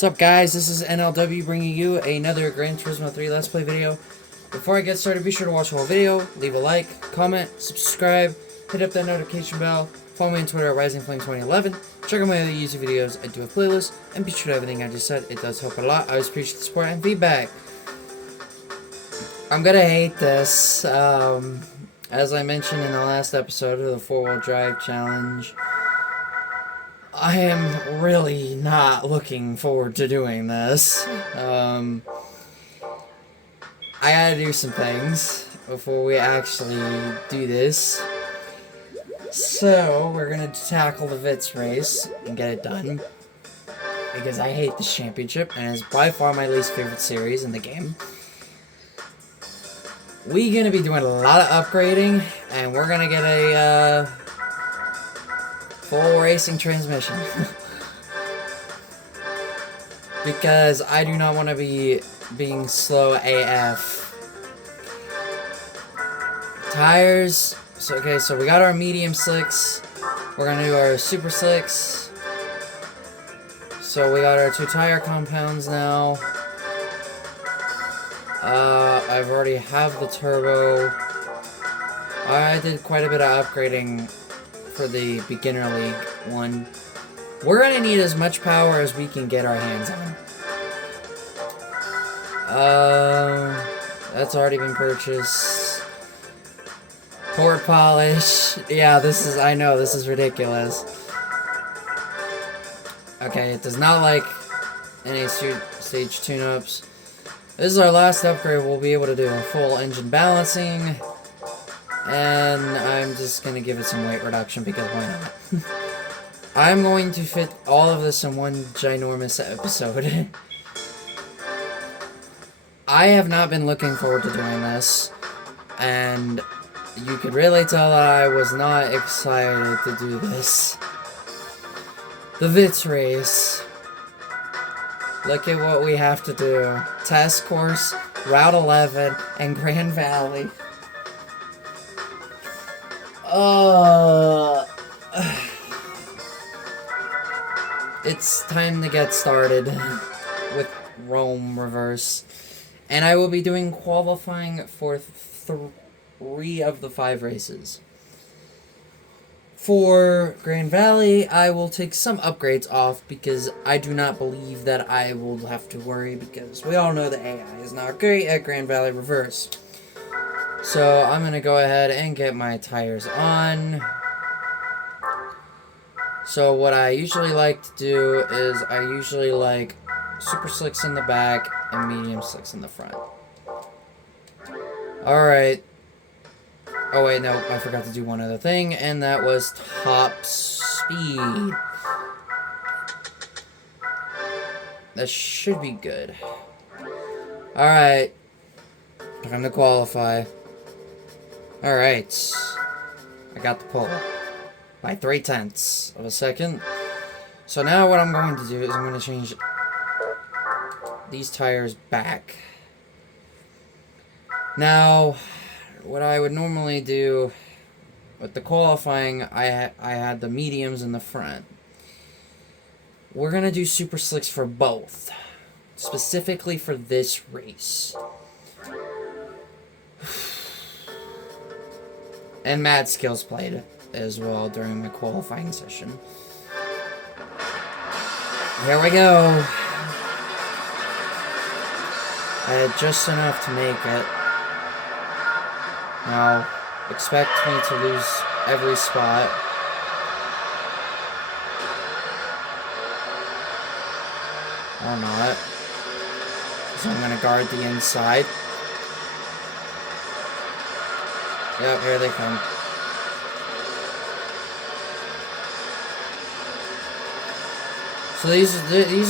What's up, guys? This is NLW bringing you another Gran Turismo 3 Let's Play video. Before I get started, be sure to watch the whole video, leave a like, comment, subscribe, hit up that notification bell, follow me on Twitter at RisingFlame2011, check out my other YouTube videos, I do a playlist, and be sure to everything I just said, it does help a lot. I always appreciate the support and feedback. I'm gonna hate this. As I mentioned in the last episode of the 4-wheel drive challenge, I am really not looking forward to doing this. I gotta do some things before we actually do this. So, we're gonna tackle the Vitz race and get it done. Because I hate this championship, and it's by far my least favorite series in the game. We're gonna be doing a lot of upgrading, and we're gonna get a, full racing transmission. Because I do not want to be being slow AF. Tires. So we got our medium slicks. We're gonna do our super slicks. So we got our 2 tire compounds now. I've already have the turbo. I did quite a bit of upgrading for the beginner league one. We're gonna need as much power as we can get our hands on. That's already been purchased. Port polish. Yeah, I know, this is ridiculous. Okay, it does not like any stage tune-ups. This is our last upgrade. We'll be able to do a full engine balancing. And I'm just gonna give it some weight reduction because why not? I'm going to fit all of this in one ginormous episode. I have not been looking forward to doing this, and you could really tell that I was not excited to do this. The Vitz race. Look at what we have to do. Test course, Route 11, and Gran Valley. It's time to get started with Rome Reverse. And I will be doing qualifying for 3 of the 5 races. For Gran Valley, I will take some upgrades off because I do not believe that I will have to worry because we all know the AI is not great at Gran Valley Reverse. So I'm going to go ahead and get my tires on. So what I usually like to do is I usually like super slicks in the back and medium slicks in the front. Alright. Oh wait, no, I forgot to do one other thing, and that was top speed. That should be good. Alright. Time to qualify. Alright. I got the pole. By 0.3 of a second. So now what I'm going to do is I'm going to change these tires back. Now, what I would normally do with the qualifying, I had the mediums in the front. We're going to do super slicks for both. Specifically for this race. And mad skills played as well during my qualifying session. Here we go. I had just enough to make it. Now, expect me to lose every spot. Or not. So I'm going to guard the inside. Yep, here they come. So these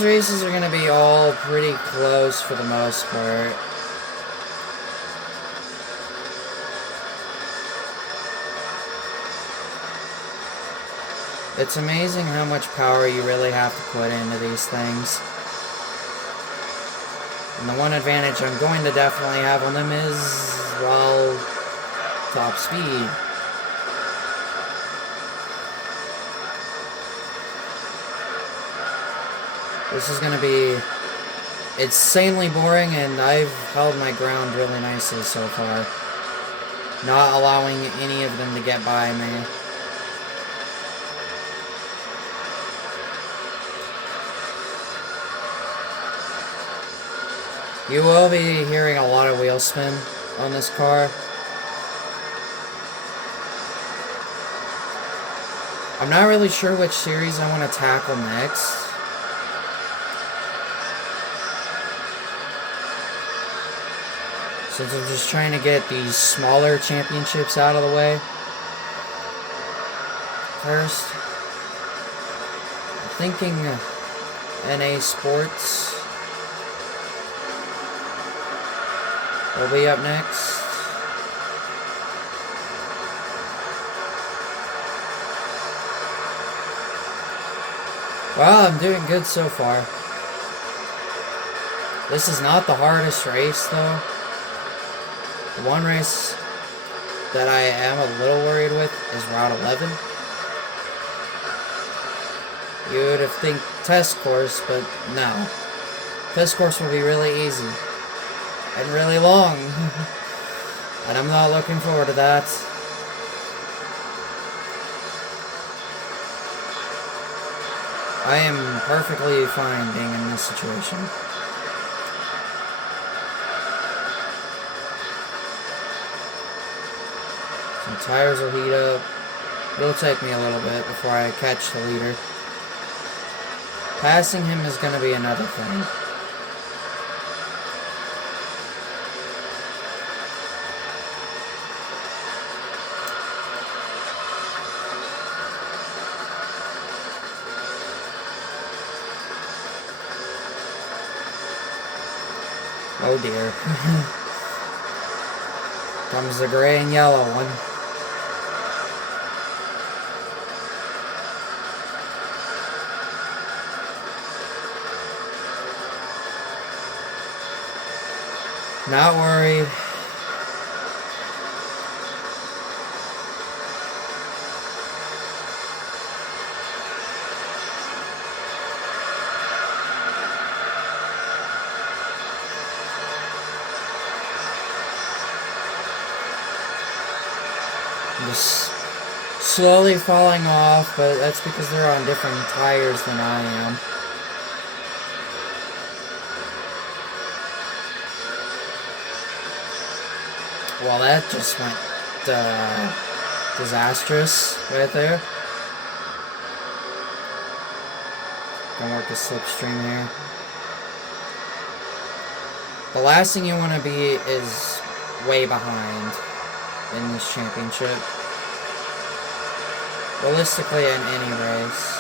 races are going to be all pretty close for the most part. It's amazing how much power you really have to put into these things. And the one advantage I'm going to definitely have on them is, well, top speed. This is gonna be insanely boring, and I've held my ground really nicely so far. Not allowing any of them to get by me. You will be hearing a lot of wheel spin on this car. I'm not really sure which series I want to tackle next. Since I'm just trying to get these smaller championships out of the way first. I'm thinking NA Sports will be up next. Well, I'm doing good so far. This is not the hardest race, though. The one race that I am a little worried with is Route 11. You would have think test course, but no. Test course will be really easy. And really long. And I'm not looking forward to that. I am perfectly fine being in this situation. Some tires will heat up. It'll take me a little bit before I catch the leader. Passing him is going to be another thing. Oh dear. Comes the gray and yellow one. Not worried. Just slowly falling off, but that's because they're on different tires than I am. Well, that just went disastrous right there. Gonna work a slipstream here. The last thing you want to be is way behind in this championship. Realistically, in any race.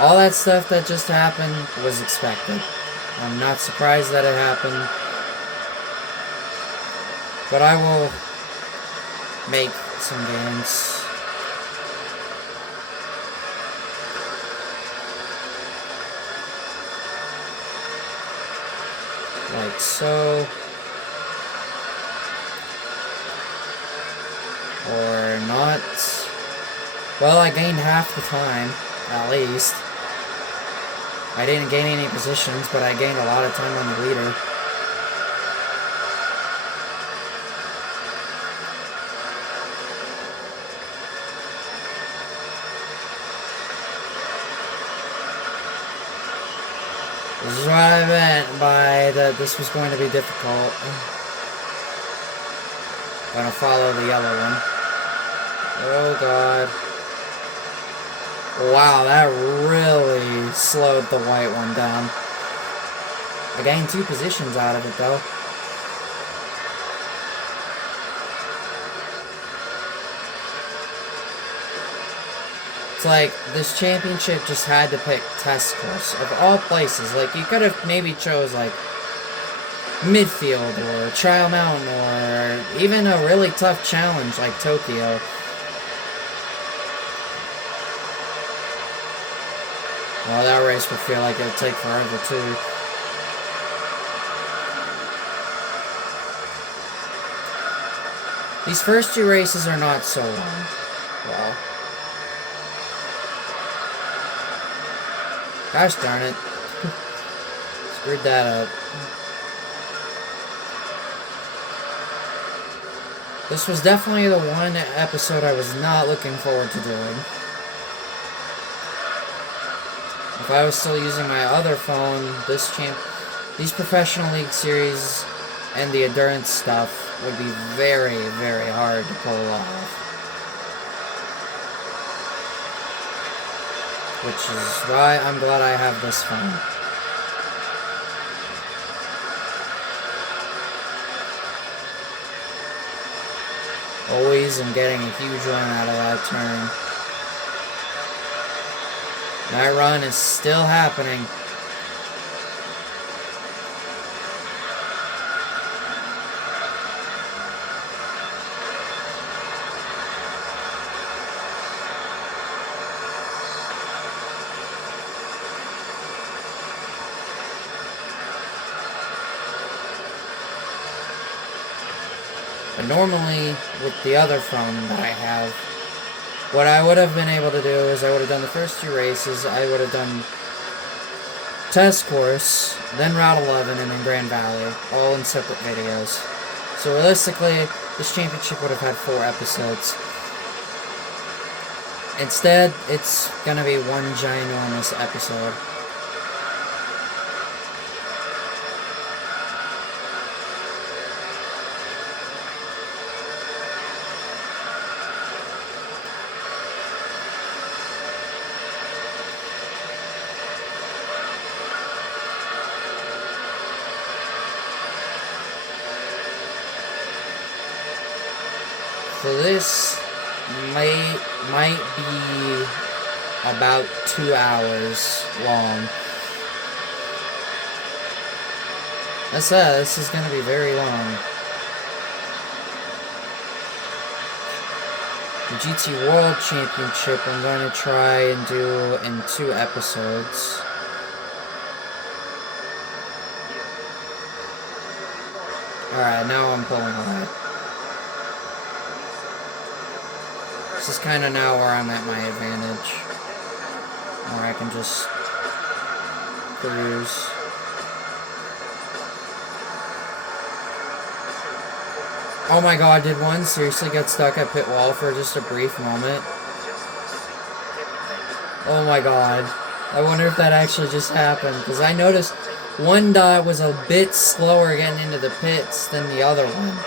All that stuff that just happened was expected. I'm not surprised that it happened. But I will make some gains. Like so. Or not. Well, I gained half the time, at least. I didn't gain any positions, but I gained a lot of time on the leader. This is what I meant by that this was going to be difficult. I'm gonna follow the yellow one. Oh god. Wow, that really slowed the white one down. I gained 2 positions out of it, though. It's like, this championship just had to pick test course. Of all places, like, you could have maybe chose, like, Midfield, or Trial Mountain, or even a really tough challenge like Tokyo. Well, that race would feel like it would take forever, too. These first 2 races are not so long. Well, Gosh darn it. Screwed that up. This was definitely the one episode I was not looking forward to doing. If I was still using my other phone, these Professional League series and the endurance stuff would be very, very hard to pull off. Which is why I'm glad I have this phone. Always am getting a huge run out of that turn. That run is still happening. But normally, with the other phone that I have, what I would have been able to do is I would have done the first 2 races, I would have done test course, then Route 11, and then Grand Valley, all in separate videos. So realistically, this championship would have had 4 episodes. Instead, it's gonna be one ginormous episode. So this might be about 2 hours long. I said, this is going to be very long. The GT World Championship I'm going to try and do in 2 episodes. Alright, now I'm pulling away. This is kind of now where I'm at my advantage. Where I can just cruise. Oh my god, did one seriously get stuck at pit wall for just a brief moment? Oh my god. I wonder if that actually just happened. Because I noticed one dot was a bit slower getting into the pits than the other one.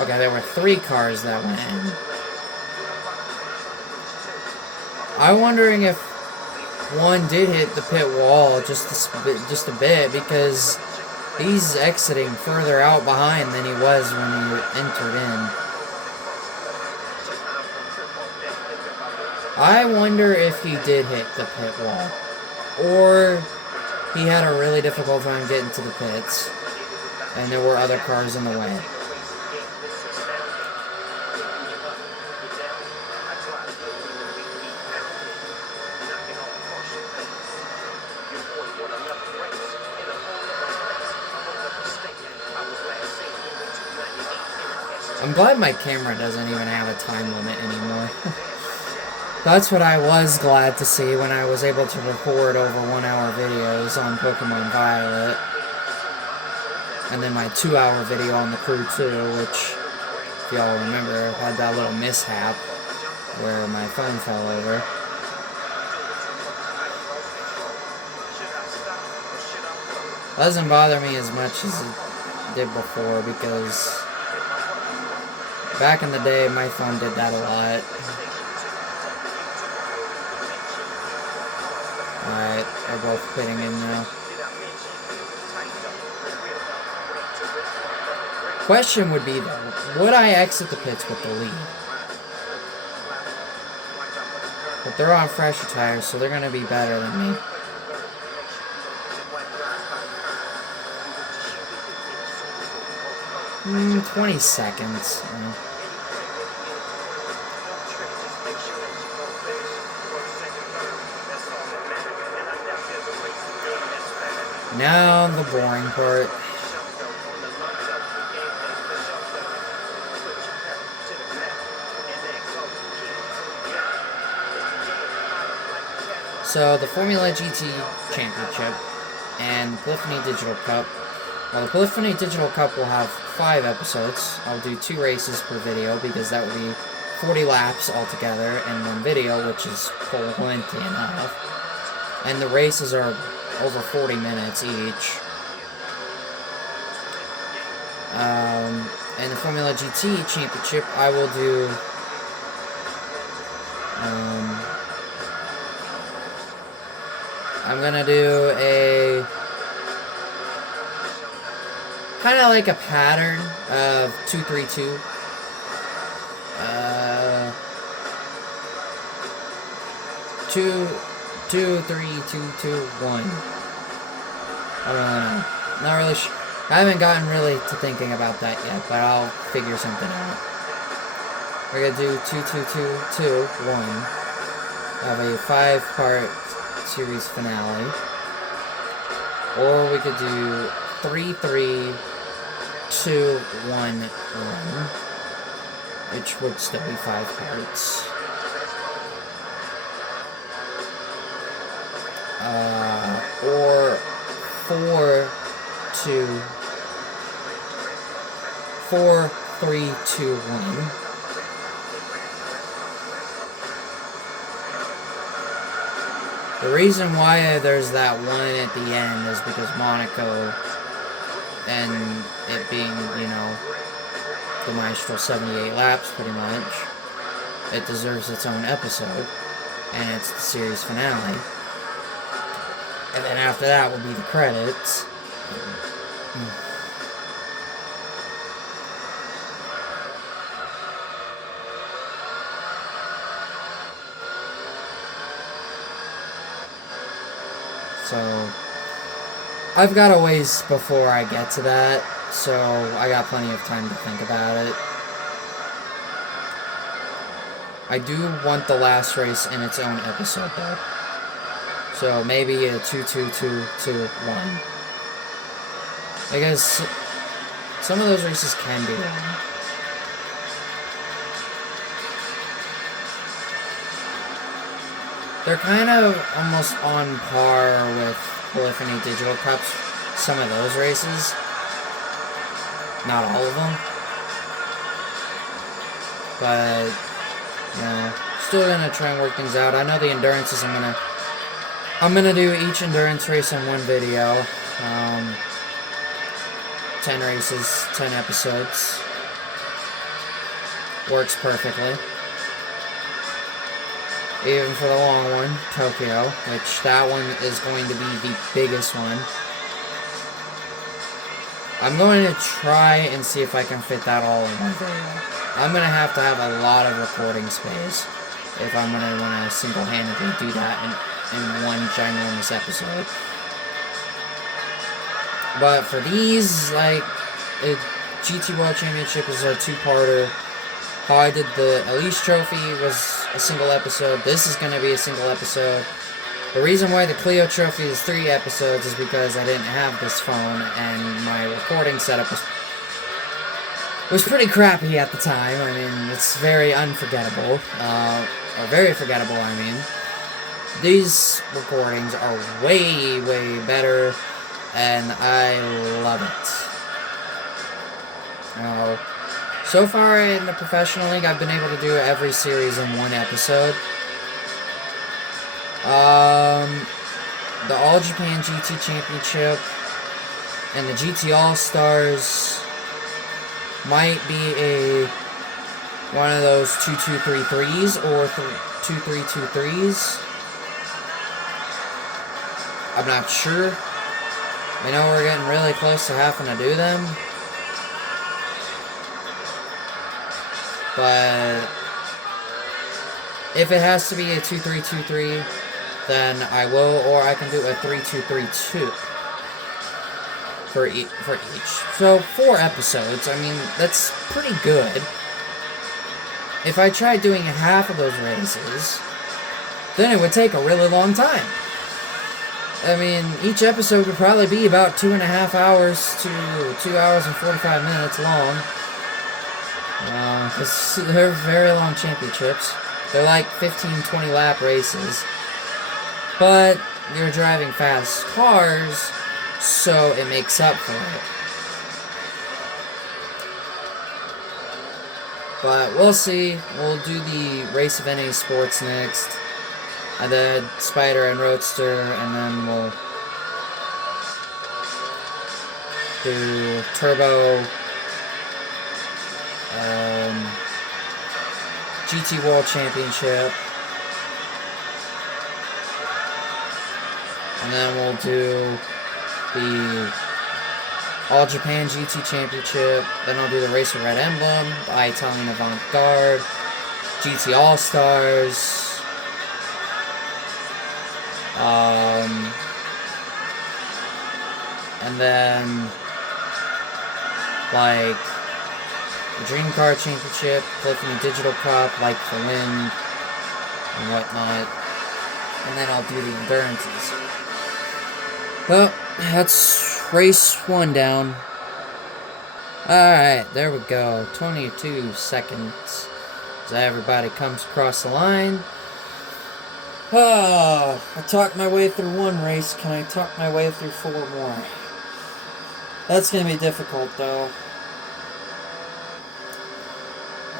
Okay, there were 3 cars that went in. I'm wondering if one did hit the pit wall just a bit, because he's exiting further out behind than he was when he entered in. I wonder if he did hit the pit wall, or he had a really difficult time getting to the pits, and there were other cars in the way. I'm glad my camera doesn't even have a time limit anymore. That's what I was glad to see when I was able to record over 1-hour videos on Pokemon Violet. And then my 2-hour video on the crew too, which, if y'all remember, had that little mishap where my phone fell over. Doesn't bother me as much as it did before, because back in the day, my phone did that a lot. Alright, they're both pitting in now. Question would be, though, would I exit the pits with the lead? But they're on fresher tires, so they're going to be better than me. 20 seconds. Now the boring part. So, the Formula GT Championship and the Polyphony Digital Cup. Well, the Polyphony Digital Cup will have 5 episodes. I'll do 2 races per video because that will be 40 laps altogether in one video, which is plenty enough. And the races are over 40 minutes each. And the Formula GT Championship, I will do I'm gonna do a kind of like a pattern of 2-3-2. 2-3-2-2-1. I don't know. Not really sure. I haven't gotten really to thinking about that yet, but I'll figure something out. We're gonna do 2-2-2-2-1. Have a 5-part series finale. Or we could do 3-3-2-1-1, which would still be 5 parts. Or 4-3-2-1. The reason why there's that 1 at the end is because Monaco, and it being, you know, the Maestro 78 laps, pretty much, it deserves its own episode, and it's the series finale. And then after that will be the credits. So, I've got a ways before I get to that, so I got plenty of time to think about it. I do want the last race in its own episode, though. So, maybe a 2-2-2-2-1. Because some of those races can be long. They're kind of almost on par with Polyphony Digital Cups, some of those races. Not all of them. But, you know, still gonna try and work things out. I know the endurances I'm gonna do each endurance race in one video. 10 races, 10 episodes. Works perfectly. Even for the long one, Tokyo, which that one is going to be the biggest one. I'm going to try and see if I can fit that all in one video. I'm going to have a lot of recording space if I'm going to want to single-handedly do that in one ginormous episode. But for these, like, GT World Championship is a 2-parter. How I did the Elise Trophy was a single episode. This is going to be a single episode. The reason why the Clio Trophy is 3 episodes is because I didn't have this phone and my recording setup was pretty crappy at the time. I mean, it's very unforgettable. Or very forgettable, I mean. These recordings are way, way better, and I love it. So far in the professional league, I've been able to do every series in one episode. The All Japan GT Championship and the GT All-Stars might be one of those 2-2-3-3s or 2-3-2-3s. I'm not sure. I know we're getting really close to having to do them. But if it has to be a 2-3-2-3, then I will, or I can do a 3-2-3-2 for each. So 4 episodes. I mean, that's pretty good. If I tried doing half of those races, then it would take a really long time. I mean, each episode would probably be about 2.5 hours to 2 hours and 45 minutes long. They're very long championships. They're like 15-20 lap races. But you're driving fast cars, so it makes up for it. But we'll see. We'll do the Race of NA Sports next. And then Spider and Roadster, and then we'll do Turbo, GT World Championship, and then we'll do the All Japan GT Championship, then I'll do the Race of Red Emblem, the Italian Avant-Garde, GT All-Stars, and then, like, the Dream Car Championship, clicking the Digital Cup, like the Win, and whatnot. And then I'll do the Endurances. Well, that's race 1 down. Alright, there we go. 22 seconds. As everybody comes across the line. Oh, I talked my way through 1 race. Can I talk my way through 4 more? That's going to be difficult, though.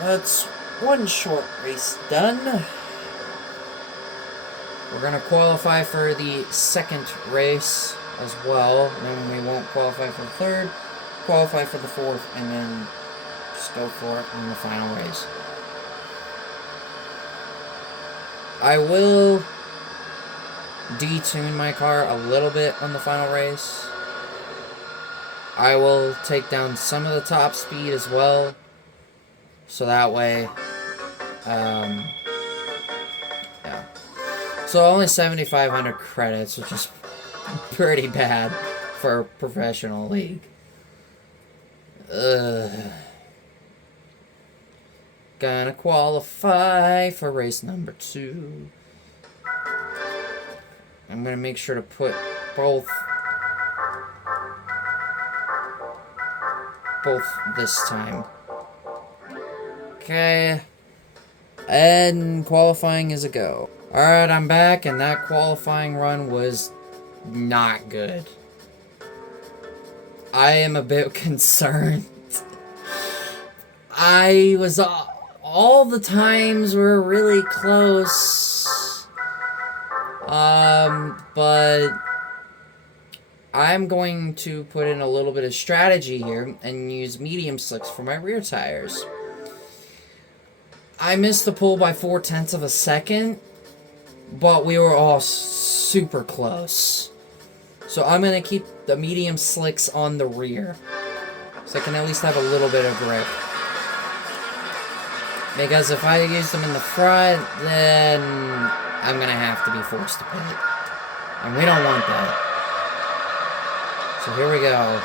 That's 1 short race done. We're going to qualify for the 2nd race as well. And then we won't qualify for the 3rd, qualify for the 4th, and then just go for it in the final race. I will detune my car a little bit on the final race. I will take down some of the top speed as well. So that way, yeah. So only 7,500 credits, which is pretty bad for a professional league. Gonna qualify for race number 2. I'm gonna make sure to put both this time. Okay. And qualifying is a go. Alright, I'm back, and that qualifying run was not good. I am a bit concerned. I was... all the times were really close. But I'm going to put in a little bit of strategy here and use medium slicks for my rear tires. I missed the pole by 0.4 of a second, but we were all super close. So I'm going to keep the medium slicks on the rear, so I can at least have a little bit of grip. Because if I use them in the front, then I'm going to have to be forced to pit. And we don't want that. So here we go.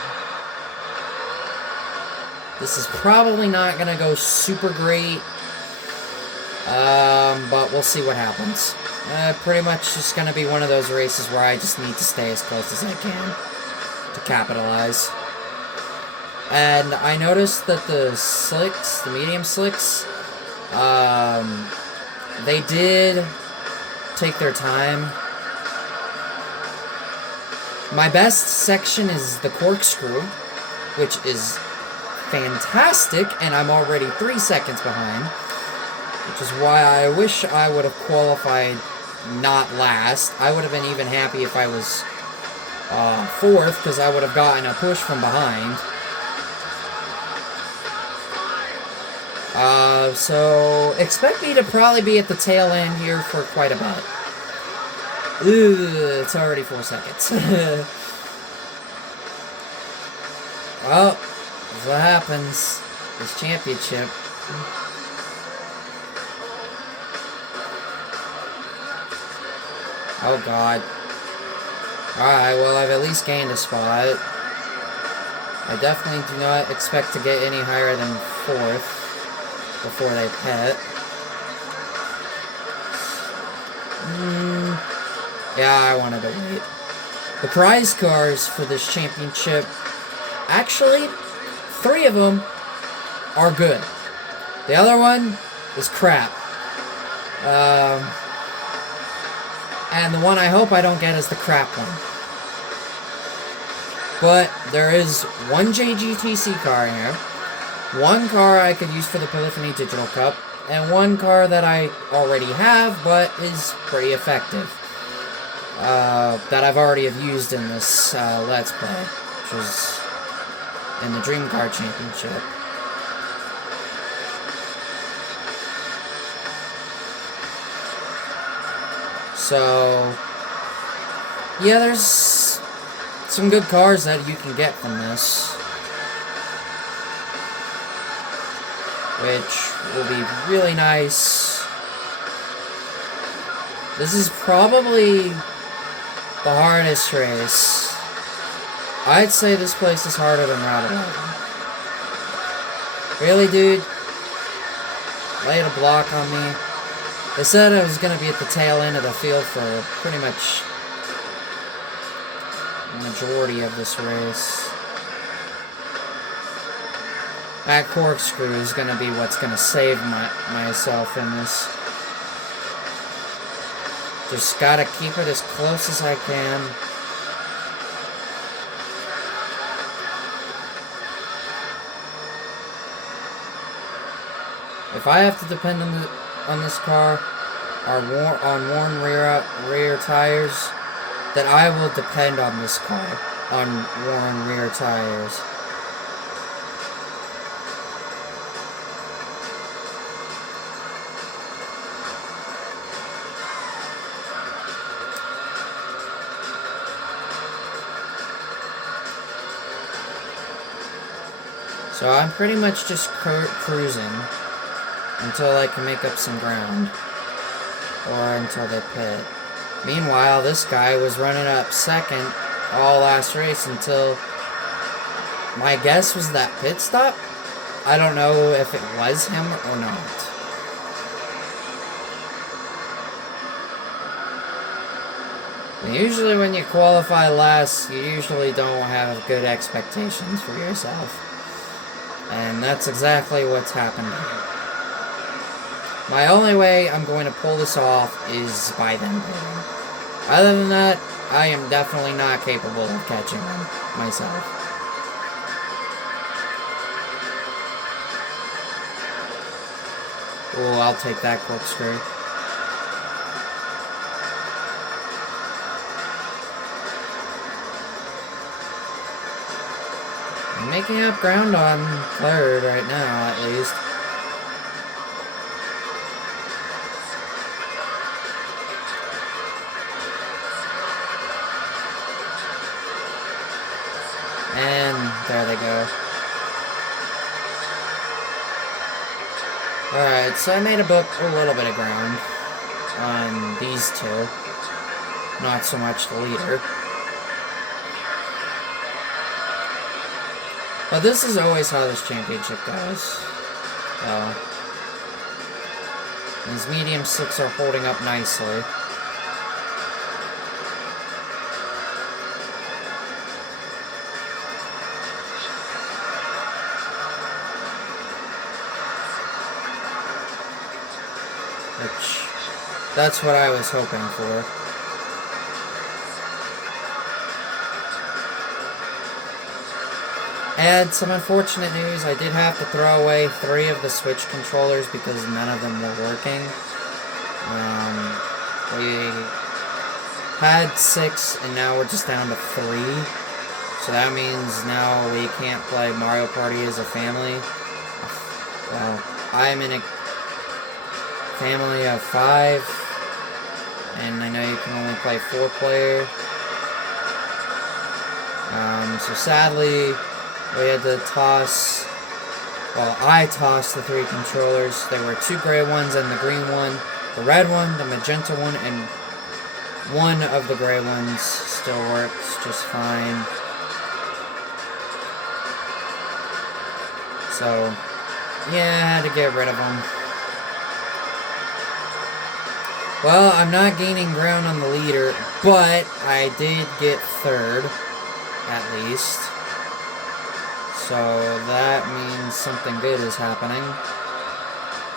This is probably not going to go super great. But we'll see what happens. Pretty much just going to be one of those races where I just need to stay as close as I can to capitalize. And I noticed that the slicks, the medium slicks, they did take their time. My best section is the corkscrew, which is fantastic, and I'm already 3 seconds behind, which is why I wish I would have qualified not last. I would have been even happy if I was 4th, because I would have gotten a push from behind. So expect me to probably be at the tail end here for quite a bit. Ooh, it's already 4 seconds. Well, that's what happens. This championship. Oh god. Alright, well I've at least gained a spot. I definitely do not expect to get any higher than 4th before they pit. Yeah, I wanted to wait. The prize cars for this championship, actually, 3 of them are good. The other one is crap. And the one I hope I don't get is the crap one. But there is one JGTC car here, one car I could use for the Polyphony Digital Cup, and one car that I already have, but is pretty effective. That I've already have used in this Let's Play, which was in the Dream Car Championship. So, yeah, there's some good cars that you can get from this, which will be really nice. This is probably the hardest race. I'd say this place is harder than Route 11. Really, dude? Laid a block on me. They said I was going to be at the tail end of the field for pretty much the majority of this race. That corkscrew is going to be what's going to save myself in this. Just gotta keep it as close as I can. If I have to depend on this car, on worn rear tires, then I will depend on this car on worn rear tires. So I'm pretty much just cruising until I can make up some ground, or until they pit. Meanwhile, this guy was running up second all last race until my guess was that pit stop. I don't know if it was him or not. And usually when you qualify last, you usually don't have good expectations for yourself. And that's exactly what's happened here. My only way I'm going to pull this off is by them pitting. Other than that, I am definitely not capable of catching them myself. Oh, I'll take that corkscrew. I'm making up ground on third right now, at least. And there they go. Alright, so I made a little bit of ground on these two. Not so much the leader. But this is always how this championship goes. These medium slicks are holding up nicely. That's what I was hoping for. And some unfortunate news, I did have to throw away 3 of the Switch controllers because none of them were working. We had 6 and now we're just down to 3. So that means now we can't play Mario Party as a family. Well, I'm in a family of 5. And I know you can only play 4-player. So sadly, we had to toss, well, I tossed the 3 controllers. There were 2 gray ones and the green one, the red one, the magenta one, and one of the gray ones still works just fine. So, yeah, I had to get rid of them. Well, I'm not gaining ground on the leader, but I did get 3rd, at least. So that means something good is happening.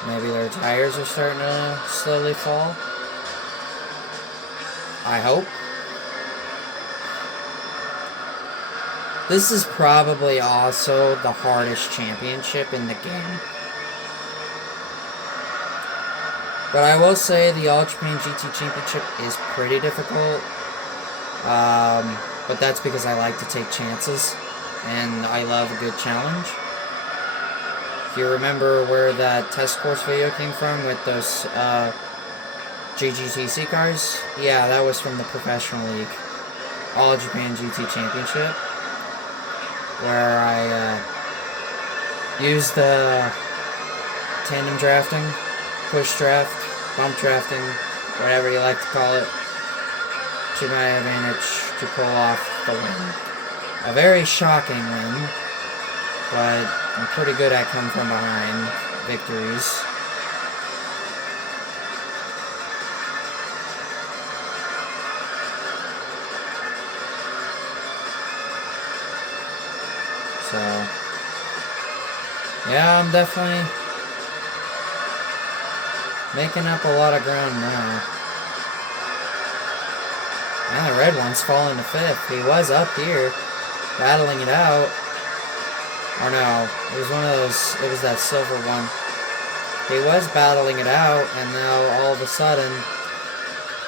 Maybe their tires are starting to slowly fall. I hope. This is probably also the hardest championship in the game. But I will say the All Japan GT Championship is pretty difficult. But that's because I like to take chances. And I love a good challenge. If you remember where that test course video came from with those JGTC cars, yeah, that was from the Professional League All Japan GT Championship, where I used the tandem drafting, push draft, bump drafting, whatever you like to call it, to my advantage to pull off the win. A very shocking win, but I'm pretty good at come from behind victories. So, yeah, I'm definitely making up a lot of ground now. And the red one's falling to 5th. He was up here, battling it out. Or no, it was one of those, it was that silver one. He was battling it out, and now all of a sudden,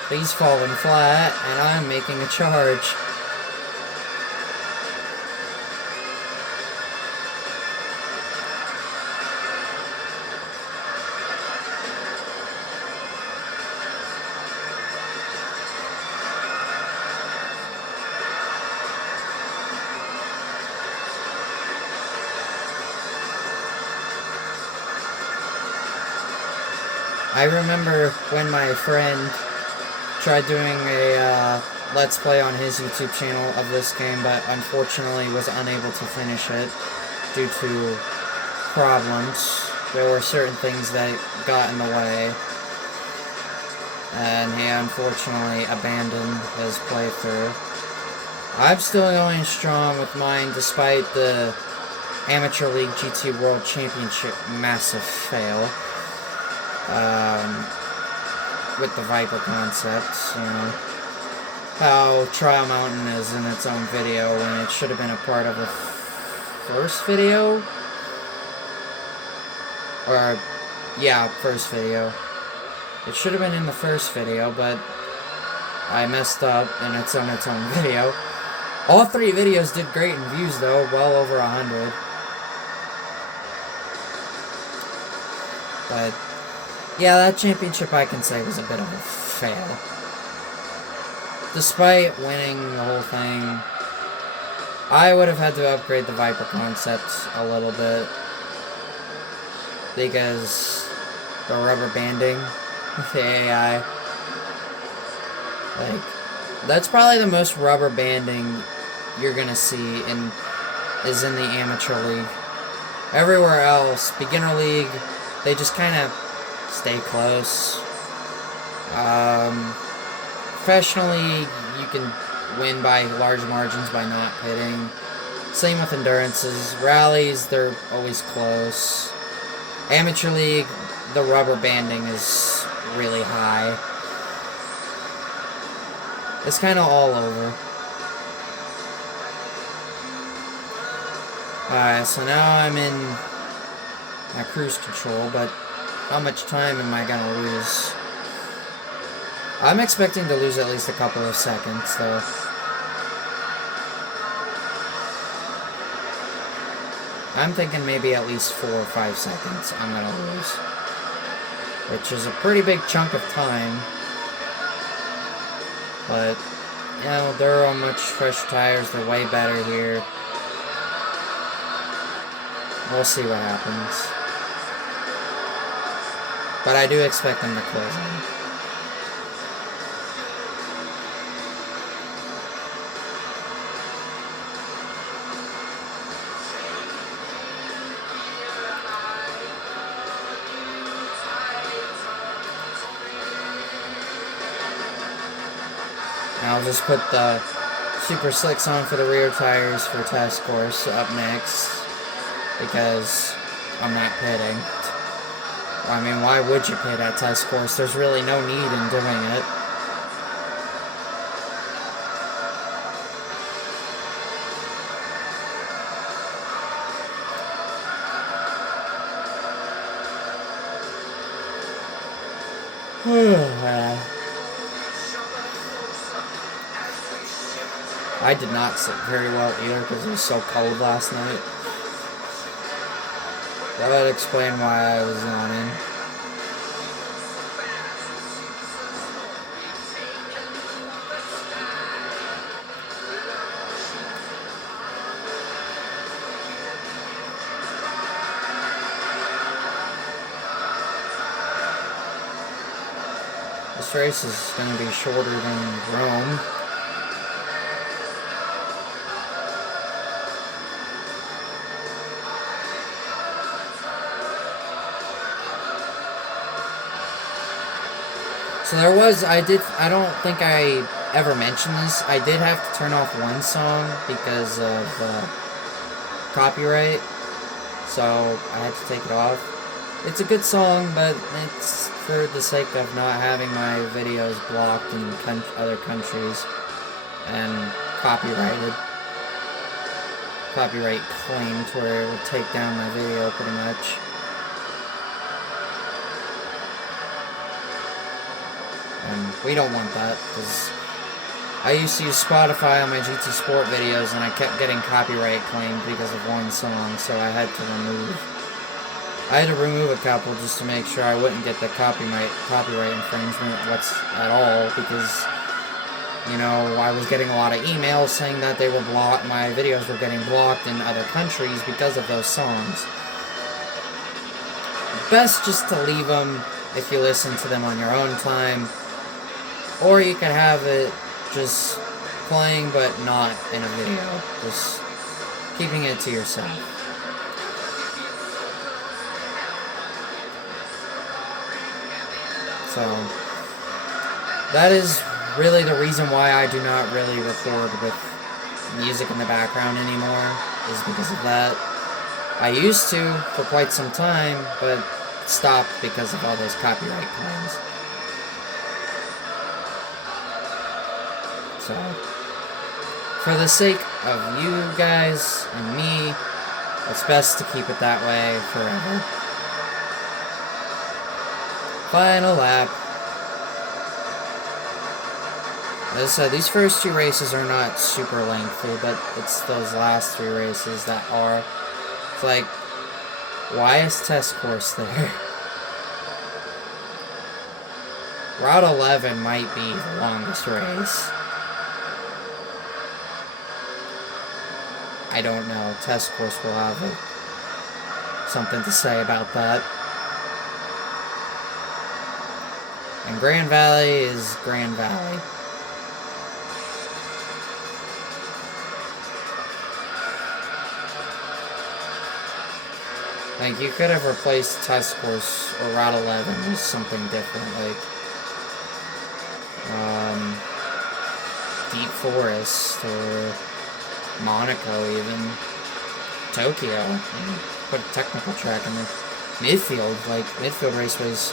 he's falling flat, and I'm making a charge. I remember when my friend tried doing a Let's Play on his YouTube channel of this game, but unfortunately was unable to finish it due to problems. There were certain things that got in the way, and he unfortunately abandoned his playthrough. I'm still going strong with mine despite the Amateur League GT World Championship massive fail. With the Viper concept, you know, how Trial Mountain is in its own video when it should have been a part of the first video, or, yeah, first video. It should have been in the first video, but I messed up and it's on its own video. All 3 videos did great in views though, well over 100. But yeah, that championship I can say was a bit of a fail. Despite winning the whole thing, I would have had to upgrade the Viper concept a little bit. Because the rubber banding with the AI. Like, that's probably the most rubber banding you're gonna see is in the Amateur League. Everywhere else, Beginner League, they just kind of stay close. Professionally, you can win by large margins by not pitting. Same with endurances. Rallies, they're always close. Amateur League, the rubber banding is really high. It's kind of all over. Alright, so now I'm in my cruise control, but how much time am I gonna lose? I'm expecting to lose at least a couple of seconds, though. I'm thinking maybe at least 4 or 5 seconds I'm gonna lose. Which is a pretty big chunk of time. But, you know, they're on much fresher tires, they're way better here. We'll see what happens. But I do expect them to close in. I'll just put the Super Slicks on for the rear tires for test course up next. Because I'm not pitting. I mean, why would you pit at test course? There's really no need in doing it. I did not sleep very well either because it was so cold last night. That would explain why I was yawning. This race is going to be shorter than Rome. So there was, I don't think I ever mentioned this, I did have to turn off one song because of copyright, so I had to take it off. It's a good song, but it's for the sake of not having my videos blocked in other countries and copyright claimed where it would take down my video pretty much. And we don't want that, because I used to use Spotify on my GT Sport videos, and I kept getting copyright claimed because of one song, so I had to remove a couple just to make sure I wouldn't get the copyright infringement at all, because, you know, I was getting a lot of emails saying that they were my videos were getting blocked in other countries because of those songs. Best just to leave them if you listen to them on your own time. Or you can have it just playing, but not in a video. Just keeping it to yourself. So, that is really the reason why I do not really record with music in the background anymore, is because of that. I used to for quite some time, but stopped because of all those copyright claims. So, for the sake of you guys and me, it's best to keep it that way forever. Final lap. As I said, these first two races are not super lengthy, but it's those last three races that are. It's like, why is test course there? Route 11 might be the longest race. I don't know. Test course will have something to say about that. And Grand Valley is Grand Valley. Like, you could have replaced test course or Route 11 with something different, like Deep Forest or Monaco, even Tokyo, and put a technical track in there. Midfield, like Midfield Raceways.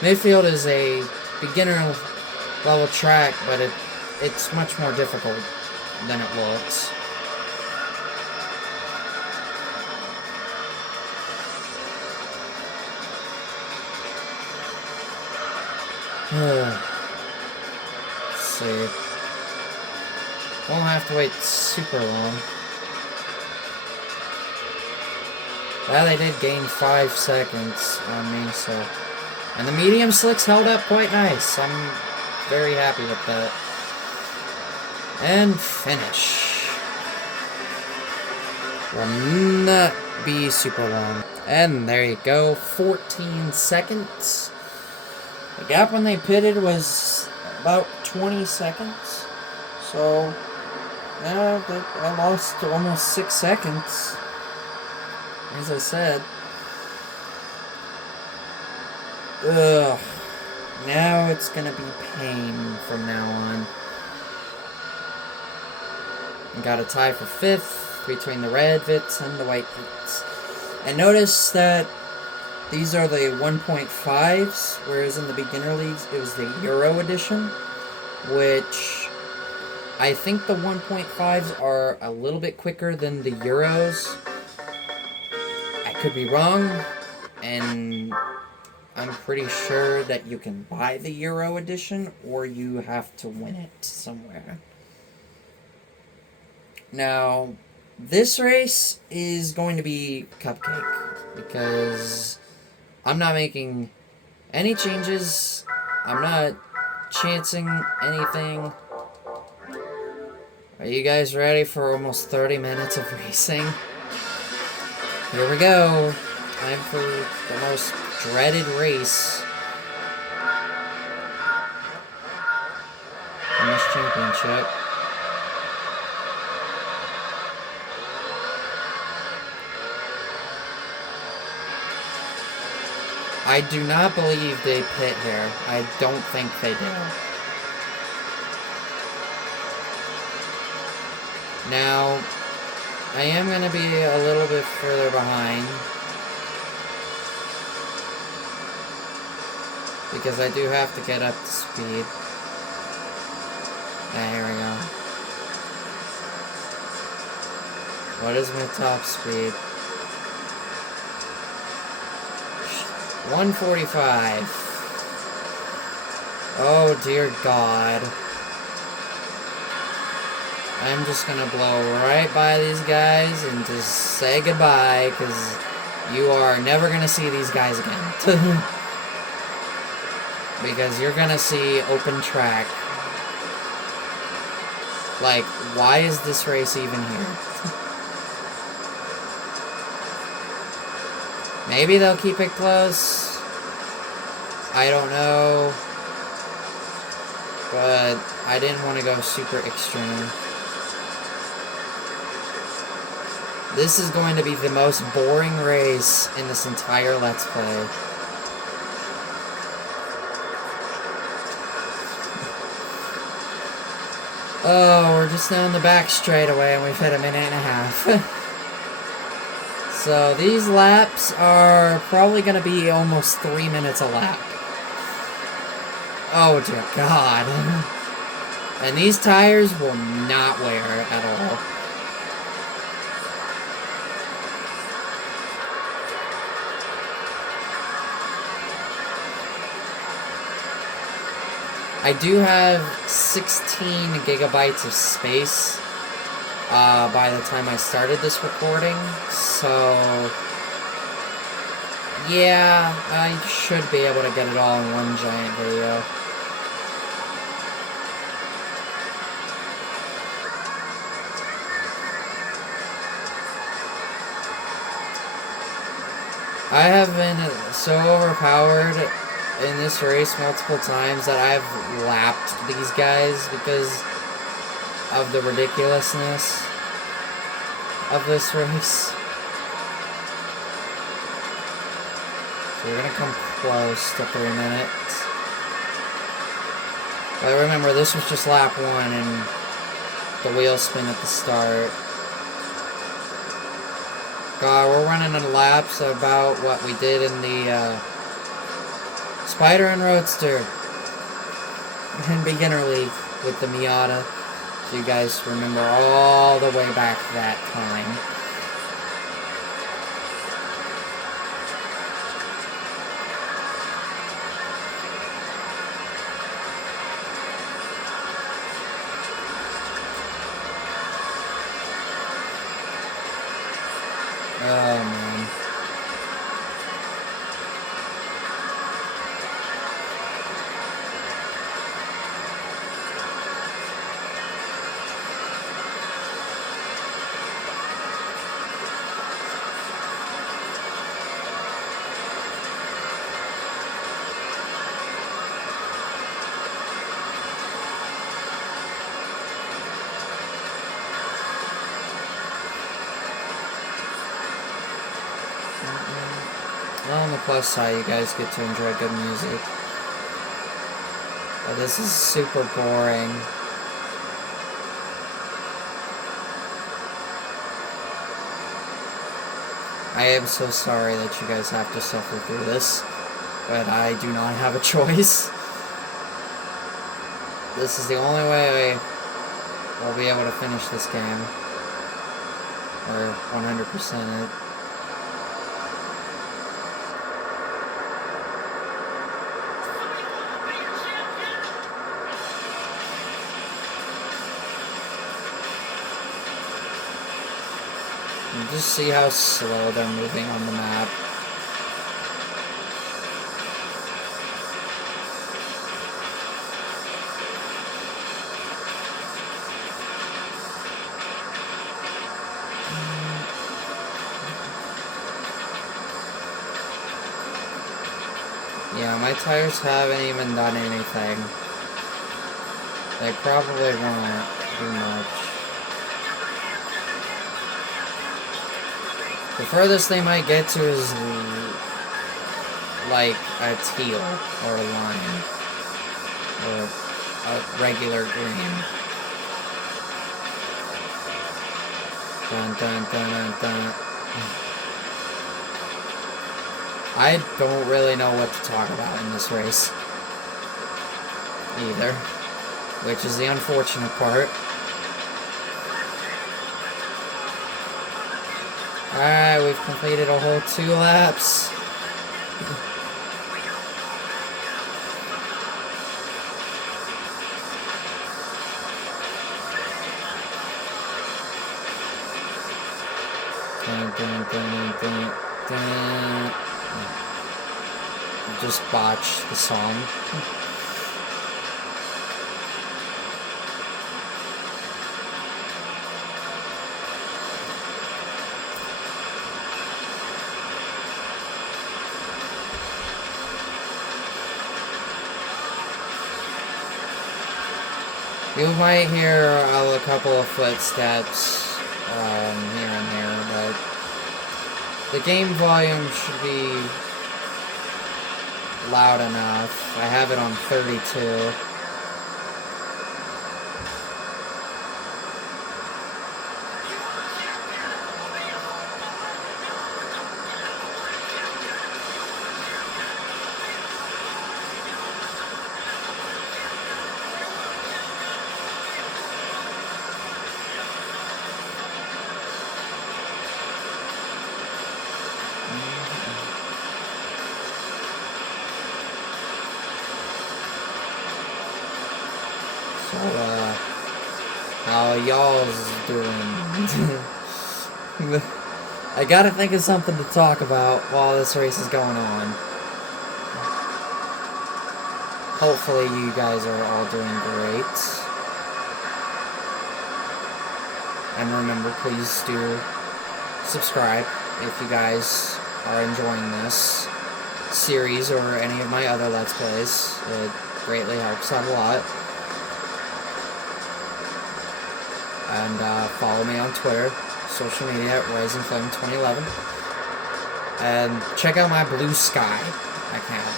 Midfield is a beginner level track, but it's much more difficult than it looks. Let's see. Won't have to wait super long. Well, they did gain 5 seconds on me, so. And the medium slicks held up quite nice. I'm very happy with that. And finish. Will not be super long. And there you go, 14 seconds. The gap when they pitted was about 20 seconds. So, yeah, I lost almost 6 seconds. As I said. Ugh. Now it's gonna be pain from now on. I got a tie for 5th between the red Vitz and the white Vitz. And notice that these are the 1.5s, whereas in the beginner leagues it was the Euro edition, which I think the 1.5s are a little bit quicker than the Euros. I could be wrong, and I'm pretty sure that you can buy the Euro edition or you have to win it somewhere. Now, this race is going to be cupcake because I'm not making any changes. I'm not chancing anything. Are you guys ready for almost 30 minutes of racing? Here we go. Time for the most dreaded race in this championship. I do not believe they pit here. I don't think they do. Now, I am going to be a little bit further behind because I do have to get up to speed. Here we go. What is my top speed? 145. Oh dear God. I'm just gonna blow right by these guys and just say goodbye, because you are never gonna see these guys again. Because you're gonna see open track. Like, why is this race even here? Maybe they'll keep it close. I don't know. But I didn't want to go super extreme. This is going to be the most boring race in this entire Let's Play. Oh, we're just down the back straightaway and we've hit a minute and a half. So these laps are probably going to be almost 3 minutes a lap. Oh dear God. And these tires will not wear at all. I do have 16 gigabytes of space by the time I started this recording, so yeah, I should be able to get it all in one giant video. I have been so overpowered in this race multiple times that I've lapped these guys because of the ridiculousness of this race. So we're gonna come close to 3 minutes. But remember, this was just lap 1 and the wheel spin at the start. God, we're running in laps about what we did in the Spider and Roadster and Beginner League with the Miata. So you guys remember all the way back that time. Oh man. Well, on the plus side, you guys get to enjoy good music. But this is super boring. I am so sorry that you guys have to suffer through this, but I do not have a choice. This is the only way I will be able to finish this game. Or 100% it. And just see how slow they're moving on the map. Yeah, my tires haven't even done anything. They probably won't do much. The furthest they might get to is like a teal or a lime or a regular green. Dun dun dun dun dun. I don't really know what to talk about in this race either, which is the unfortunate part. Alright, we've completed a whole 2 laps. Dun, dun, dun, dun, dun. Just botch the song. You might hear a couple of footsteps here and there, but the game volume should be loud enough. I have it on 32. How y'all's doing? I gotta think of something to talk about while this race is going on. Hopefully you guys are all doing great. And remember, please do subscribe if you guys are enjoying this series or any of my other Let's Plays. It greatly helps out a lot. And follow me on Twitter, social media at RisingFlame2011. And check out my Blue Sky account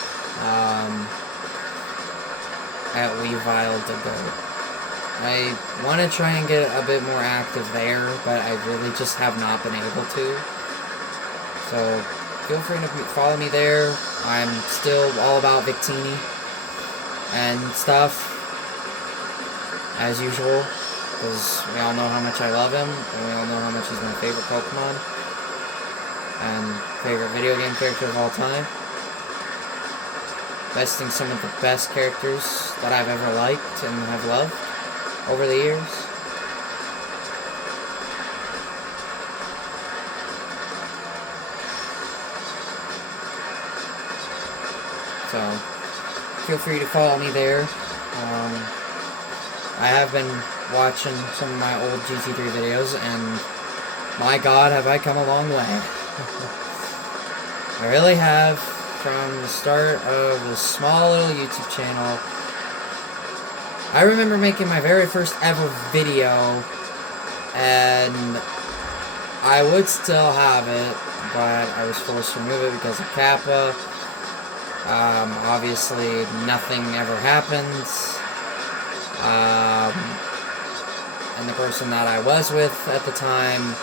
at WeVileDeGoat. I want to try and get a bit more active there, but I really just have not been able to. So feel free to follow me there. I'm still all about Victini and stuff, as usual. Because we all know how much I love him, and we all know how much he's my favorite Pokemon, and favorite video game character of all time. Besting some of the best characters that I've ever liked and have loved over the years. So, feel free to follow me there. I have been watching some of my old GT3 videos, and my god, have I come a long way. I really have. From the start of this small little YouTube channel, I remember making my very first ever video, and I would still have it, but I was forced to remove it because of Kappa. Obviously, nothing ever happens. And the person that I was with at the time,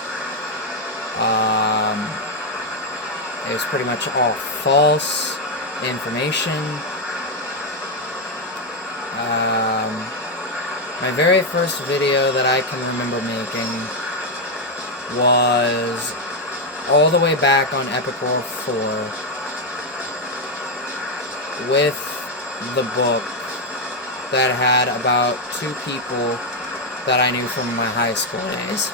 it was pretty much all false information. My very first video that I can remember making was all the way back on Epic World 4 with the book that had about 2 people that I knew from my high school days.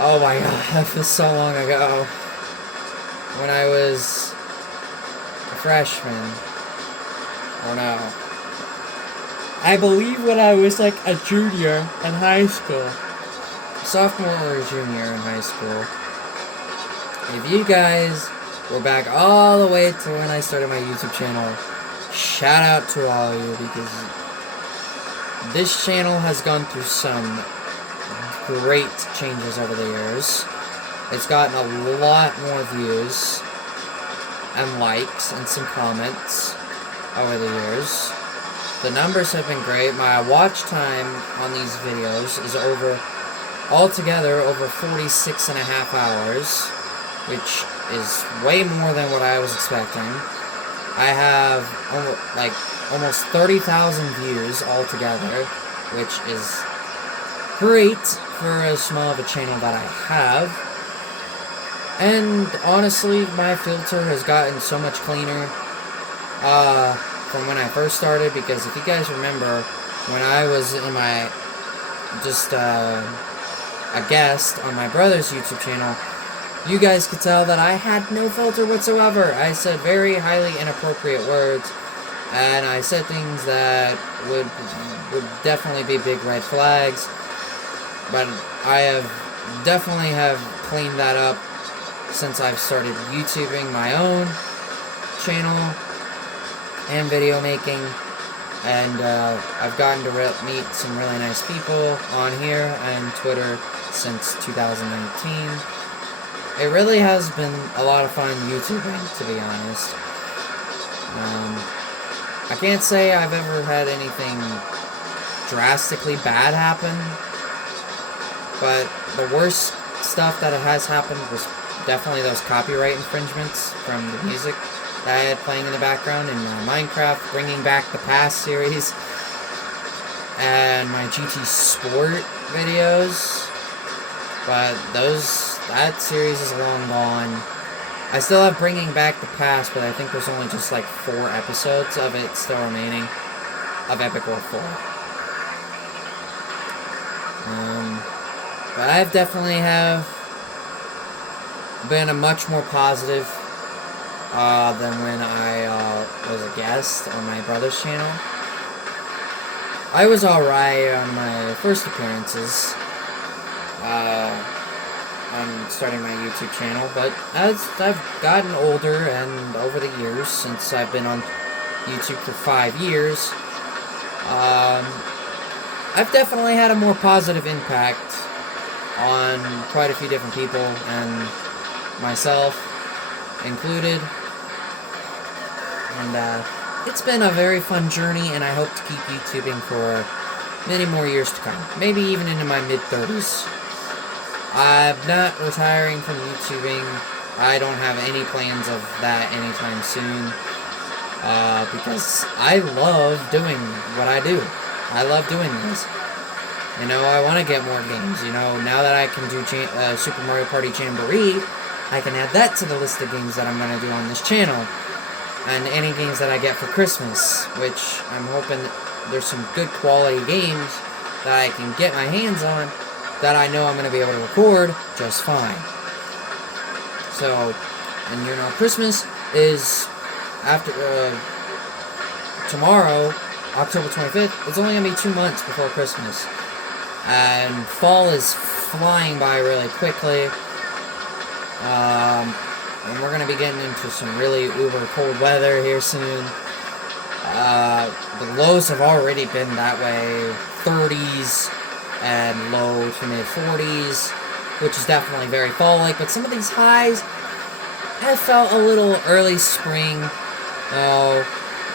Oh my god, that feels so long ago. When I was a freshman. Or no. I believe when I was like a junior in high school. Sophomore or junior in high school. If you guys were back all the way to when I started my YouTube channel, shout out to all of you, because this channel has gone through some great changes over the years. It's gotten a lot more views and likes and some comments over the years. The numbers have been great. My watch time on these videos is altogether over 46 and a half hours, which is way more than what I was expecting. I have almost 30,000 views altogether, which is great for as small of a channel that I have. And honestly, my filter has gotten so much cleaner from when I first started, because if you guys remember, when I was in my a guest on my brother's YouTube channel, you guys could tell that I had no filter whatsoever. I said very highly inappropriate words, and I said things that would definitely be big red flags. But I definitely have cleaned that up since I've started YouTubing my own channel and video making, and I've gotten to meet some really nice people on here and Twitter since 2019. It really has been a lot of fun YouTubing, to be honest. I can't say I've ever had anything drastically bad happen, but the worst stuff that has happened was definitely those copyright infringements from the music that I had playing in the background in Minecraft, Bringing Back the Past series, and my GT Sport videos. But that series is long gone. I still have Bringing Back the Past, but I think there's only just like 4 episodes of it still remaining, of Epic World 4. But I've definitely have been a much more positive than when I was a guest on my brother's channel. I was alright on my first appearances on starting my YouTube channel, but as I've gotten older and over the years, since I've been on YouTube for 5 years, I've definitely had a more positive impact on quite a few different people, and myself included. And it's been a very fun journey, and I hope to keep YouTubing for many more years to come. Maybe even into my mid-30s. I'm not retiring from YouTubing. I don't have any plans of that anytime soon. Because I love doing what I do. I love doing this. You know, I want to get more games. You know, now that I can do Super Mario Party Jamboree, I can add that to the list of games that I'm going to do on this channel. And any games that I get for Christmas, which I'm hoping there's some good quality games that I can get my hands on that I know I'm going to be able to record just fine. So, and you know, Christmas is after tomorrow, October 25th. It's only going to be 2 months before Christmas. And fall is flying by really quickly. And we're going to be getting into some really uber cold weather here soon. The lows have already been that way. 30s and low to mid 40s, which is definitely very fall-like. But some of these highs have felt a little early spring.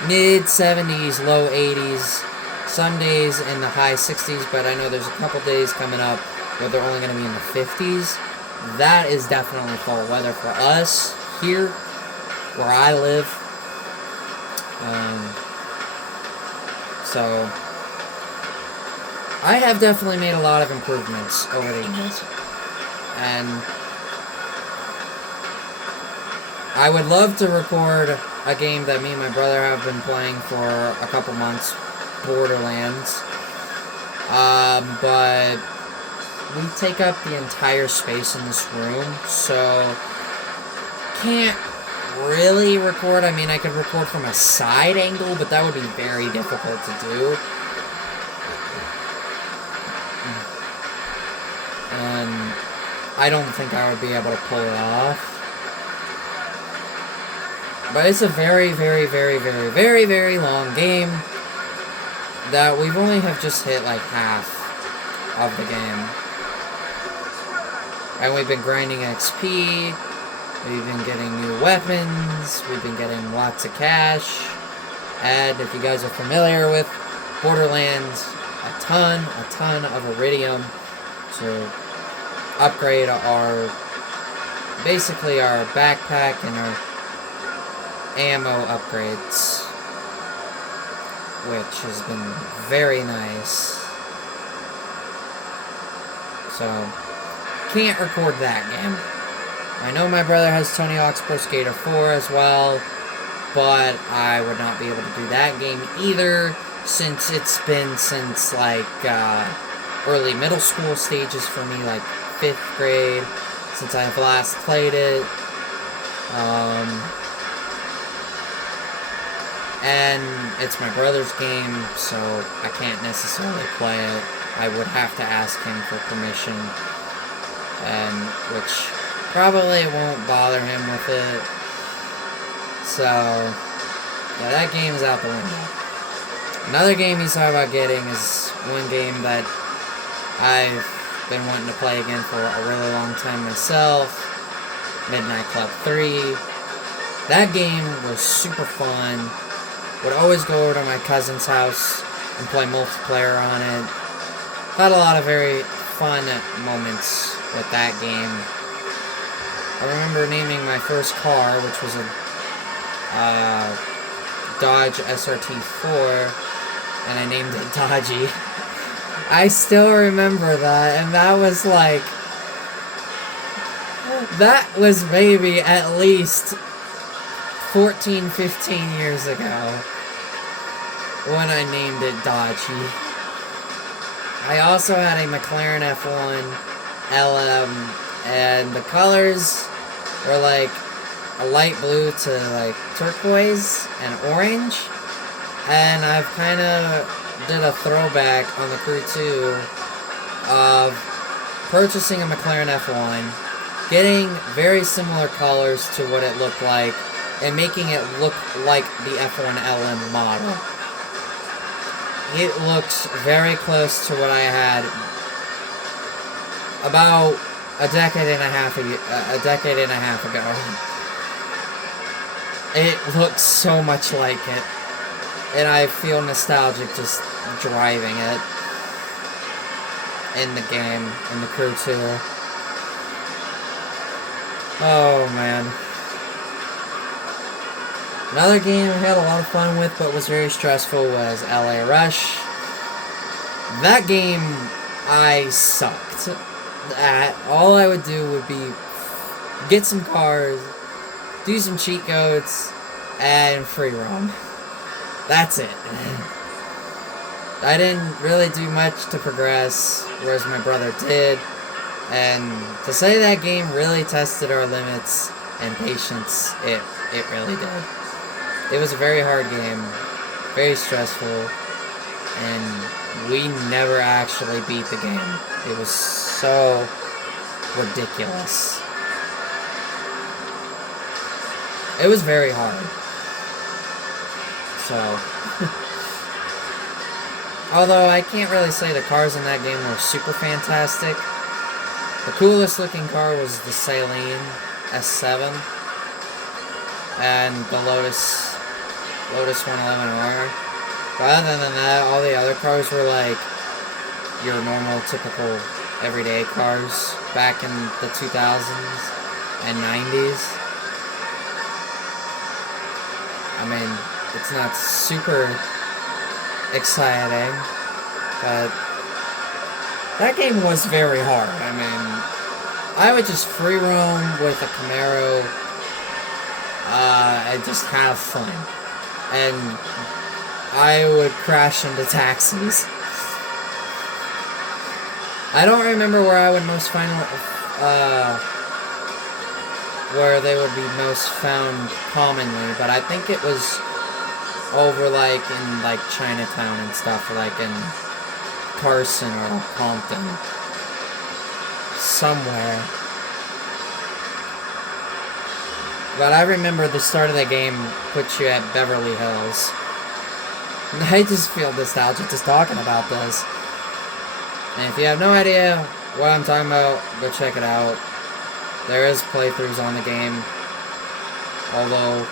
Mid 70s, low 80s. Some days in the high 60s, but I know there's a couple days coming up where they're only going to be in the 50s. That is definitely fall weather for us here, where I live. So, I have definitely made a lot of improvements over the years. And I would love to record a game that me and my brother have been playing for a couple months, Borderlands. But we take up the entire space in this room, so can't really record. I mean, I could record from a side angle, but that would be very difficult to do. And I don't think I would be able to pull it off. But it's a very, very, very, very, very, very long game that we've only have just hit like half of the game. And we've been grinding XP, we've been getting new weapons, we've been getting lots of cash, and if you guys are familiar with Borderlands, a ton of Iridium to upgrade our, basically our backpack and our ammo upgrades, which has been very nice. So, can't record that game. I know my brother has Tony Hawk's Pro Skater 4 as well, but I would not be able to do that game either, since it's been since, like, early middle school stages for me, like 5th grade, since I have last played it. And it's my brother's game, so I can't necessarily play it. I would have to ask him for permission, and which probably won't bother him with it. So, yeah, that game's out the window. Another game he's talking about getting is one game that I've been wanting to play again for a really long time myself, Midnight Club 3. That game was super fun. Would always go over to my cousin's house and play multiplayer on it. Had a lot of very fun moments with that game. I remember naming my first car, which was a Dodge SRT4, and I named it Dodgy. I still remember that, and that was like, that was maybe at least 14, 15 years ago when I named it Dodgy. I also had a McLaren F1 LM, and the colors were like a light blue to like turquoise and orange, and I've kind of did a throwback on the Crew 2 of purchasing a McLaren F1, getting very similar colors to what it looked like, and making it look like the F1 LM model. It looks very close to what I had about a decade and a half ago. It looks so much like it, and I feel nostalgic just driving it in the game, in the Crew 2. Oh man. Another game I had a lot of fun with but was very stressful was LA Rush. That game I sucked at. All I would do would be get some cars, do some cheat codes, and free roam. That's it. I didn't really do much to progress, whereas my brother did. And to say that game really tested our limits and patience, it really did. It was a very hard game, very stressful, and we never actually beat the game. It was so ridiculous. It was very hard. So, although I can't really say the cars in that game were super fantastic. The coolest looking car was the Saleen S7 and the Lotus 111R. But other than that, all the other cars were like your normal, typical, everyday cars back in the 2000s and 90s. I mean, it's not super exciting, but that game was very hard. I mean, I would just free roam with a Camaro and just have fun. And I would crash into taxis. I don't remember where I would most find, where they would be most found commonly, but I think it was over, like, in, like, Chinatown and stuff, like in Carson or Compton. Somewhere. But I remember the start of the game puts you at Beverly Hills. I just feel nostalgic just talking about this. And if you have no idea what I'm talking about, go check it out. There is playthroughs on the game. Although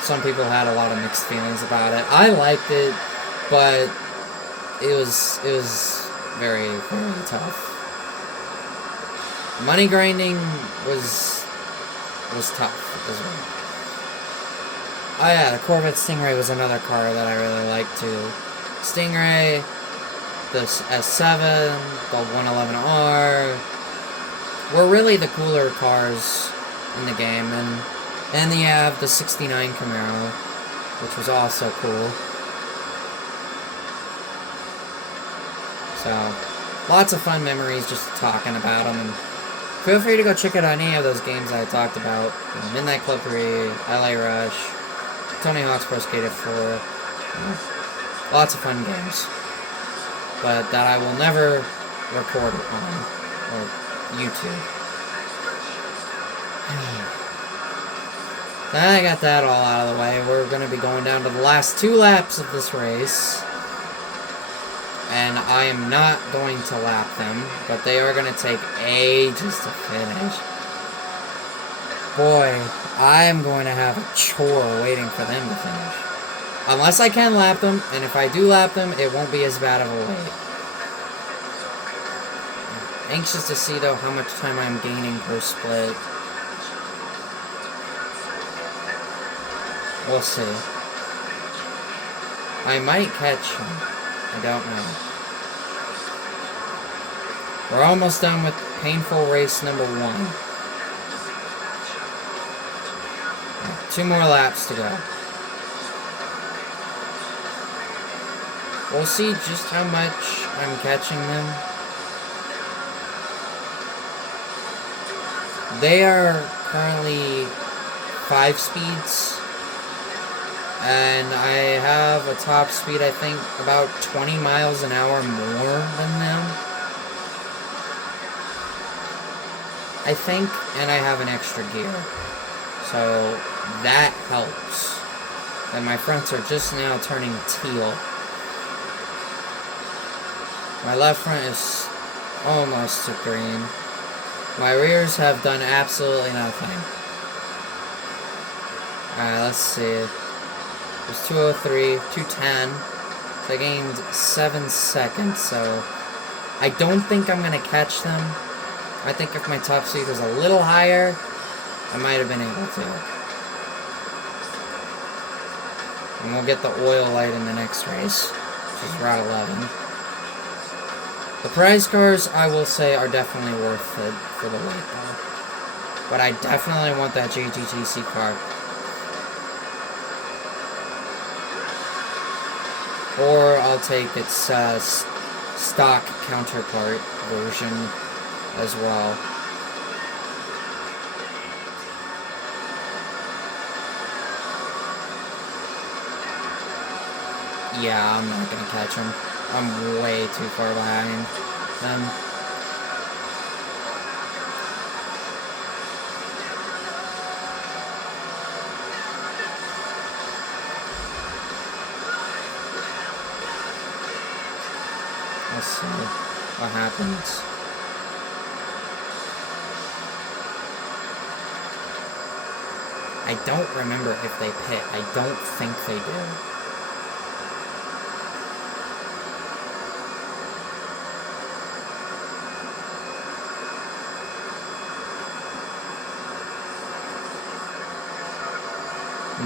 some people had a lot of mixed feelings about it. I liked it, but it was very, very tough. Money grinding was tough as well. Oh yeah, the Corvette Stingray was another car that I really liked too. Stingray, the S7, the 111R were really the cooler cars in the game, and then you have the 69 Camaro, which was also cool. So, lots of fun memories just talking about them, and feel free to go check out any of those games I talked about. Midnight Club 3, LA Rush, Tony Hawk's Pro Skater 4. Lots of fun games. But that I will never record on or YouTube. So I got that all out of the way. We're going to be going down to the last 2 laps of this race. And I am not going to lap them, but they are going to take ages to finish. Boy, I am going to have a chore waiting for them to finish. Unless I can lap them, and if I do lap them, it won't be as bad of a wait. I'm anxious to see, though, how much time I'm gaining per split. We'll see. I might catch them. I don't know. We're almost done with painful race number 1. 2 more laps to go. We'll see just how much I'm catching them. They are currently 5 speeds. And I have a top speed, I think, about 20 miles an hour more than them. I think, and I have an extra gear. So, that helps. And my fronts are just now turning teal. My left front is almost to green. My rears have done absolutely nothing. Alright, let's see. It was 2:03, 2:10. So I gained 7 seconds, so I don't think I'm going to catch them. I think if my top speed was a little higher, I might have been able to. And we'll get the oil light in the next race, which is Route 11. The prize cars, I will say, are definitely worth it for the wait, though. But I definitely want that JGTC car. Or I'll take its stock counterpart version as well. Yeah, I'm not gonna catch him. I'm way too far behind them. Let's see what happens. I don't remember if they pit. I don't think they do.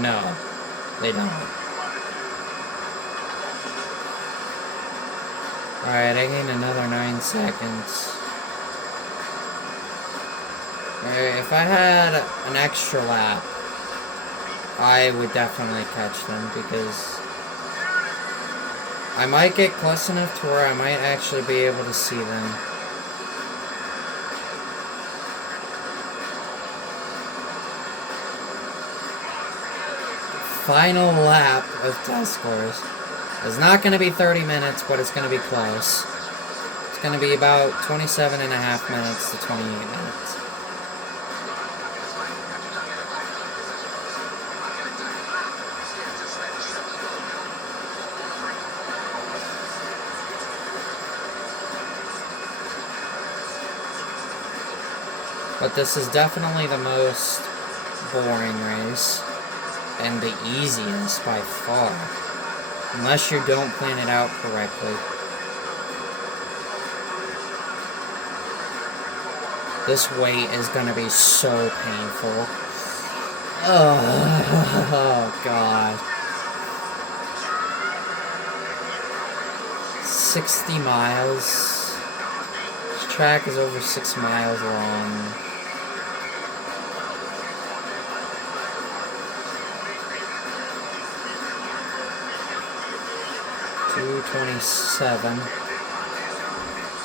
No, they don't. Alright, I gained another 9 seconds. If I had an extra lap, I would definitely catch them, because I might get close enough to where I might actually be able to see them. final lap of test scores. It's not going to be 30 minutes, but it's going to be close. It's going to be about 27 and a half minutes to 28 minutes. But this is definitely the most boring race. And the easiest by far. Unless you don't plan it out correctly. This wait is gonna be so painful. Oh God. 60 miles. This track is over 6 miles long. .227.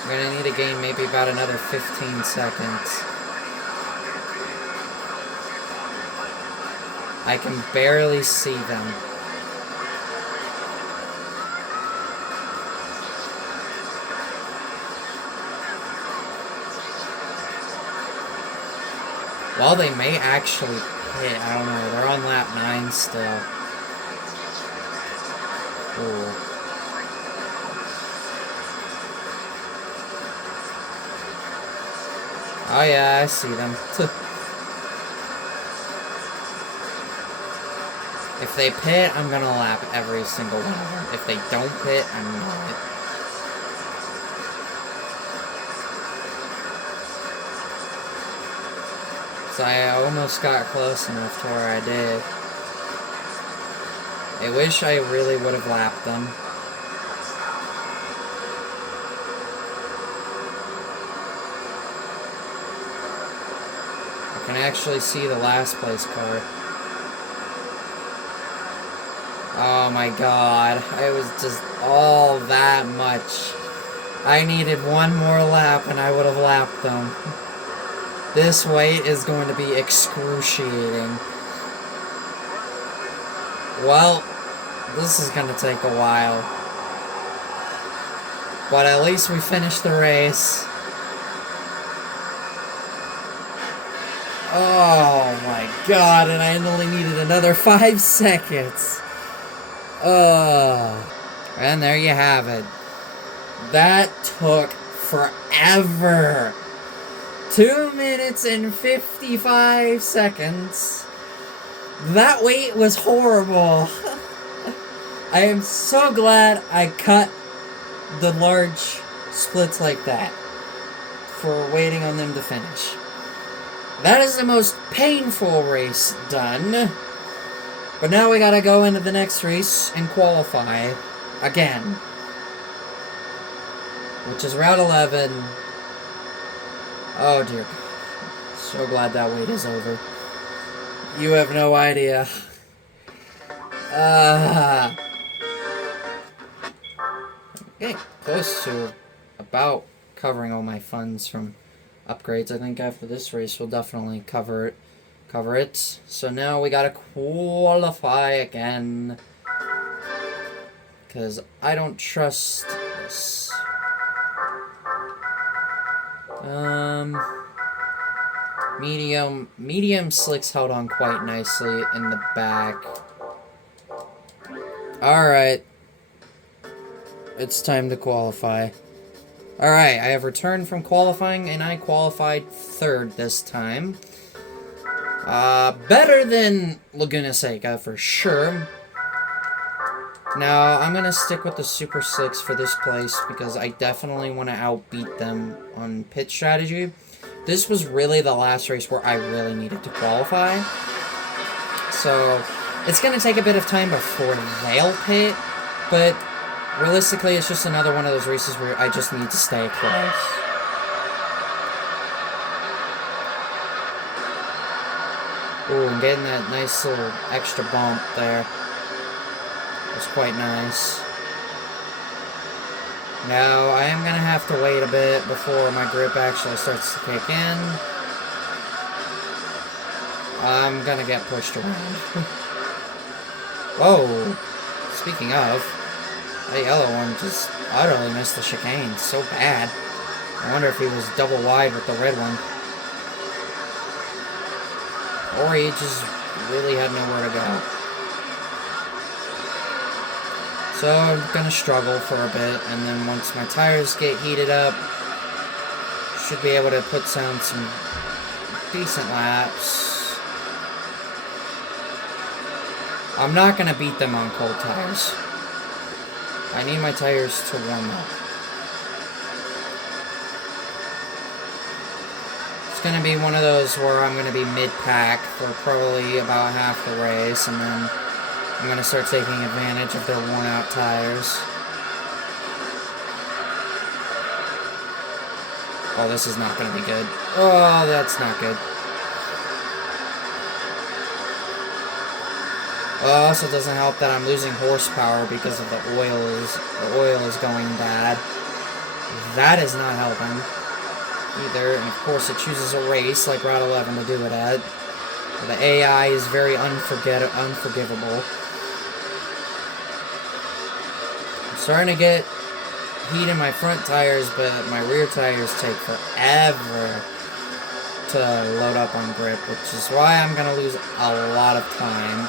I'm gonna need to gain maybe about another 15 seconds. I can barely see them. Well, they may actually hit. I don't know. They're on lap 9 still. Ooh. Oh yeah, I see them. If they pit, I'm gonna lap every single one of them. If they don't pit, I'm not. So I almost got close enough to where I did. I wish I really would have lapped them. I can actually see the last place car. Oh my God, I was just all that much. I needed one more lap and I would have lapped them. This wait is going to be excruciating. Well, this is going to take a while. But at least we finished the race. Oh my God, and I only needed another 5 seconds. And there you have it. That took forever. 2 minutes and 55 seconds. That wait was horrible. I am so glad I cut the large splits like that for waiting on them to finish. That is the most painful race done. But now we gotta go into the next race and qualify again. Which is Route 11. Oh dear. So glad that wait is over. You have no idea. Getting close to about covering all my funds from upgrades. I think after this race we'll definitely cover it. So now we gotta qualify again. Because I don't trust this. Medium slicks held on quite nicely in the back. Alright. It's time to qualify. Alright, I have returned from qualifying and I qualified 3rd this time. Better than Laguna Seca for sure. Now, I'm gonna stick with the Super Slicks for this place because I definitely want to outbeat them on pit strategy. This was really the last race where I really needed to qualify. So, it's gonna take a bit of time before they'll pit, but realistically, it's just another one of those races where I just need to stay close. Ooh, I'm getting that nice little extra bump there. It's quite nice. Now, I am going to have to wait a bit before my grip actually starts to kick in. I'm going to get pushed around. Whoa! Speaking of, that yellow one just utterly missed the chicane. So bad. I wonder if he was double wide with the red one. Or he just really had nowhere to go. So I'm gonna struggle for a bit, and then once my tires get heated up, should be able to put down some decent laps. I'm not gonna beat them on cold tires. I need my tires to warm up. It's gonna be one of those where I'm gonna be mid-pack for probably about half the race, and then I'm gonna start taking advantage of their worn-out tires. Oh, this is not gonna be good. Oh, that's not good. Oh, also doesn't help that I'm losing horsepower because of the oil is going bad. That is not helping either, and of course it chooses a race like Route 11 to do it at. The AI is very unforgivable. I'm starting to get heat in my front tires, but my rear tires take forever to load up on grip, which is why I'm going to lose a lot of time.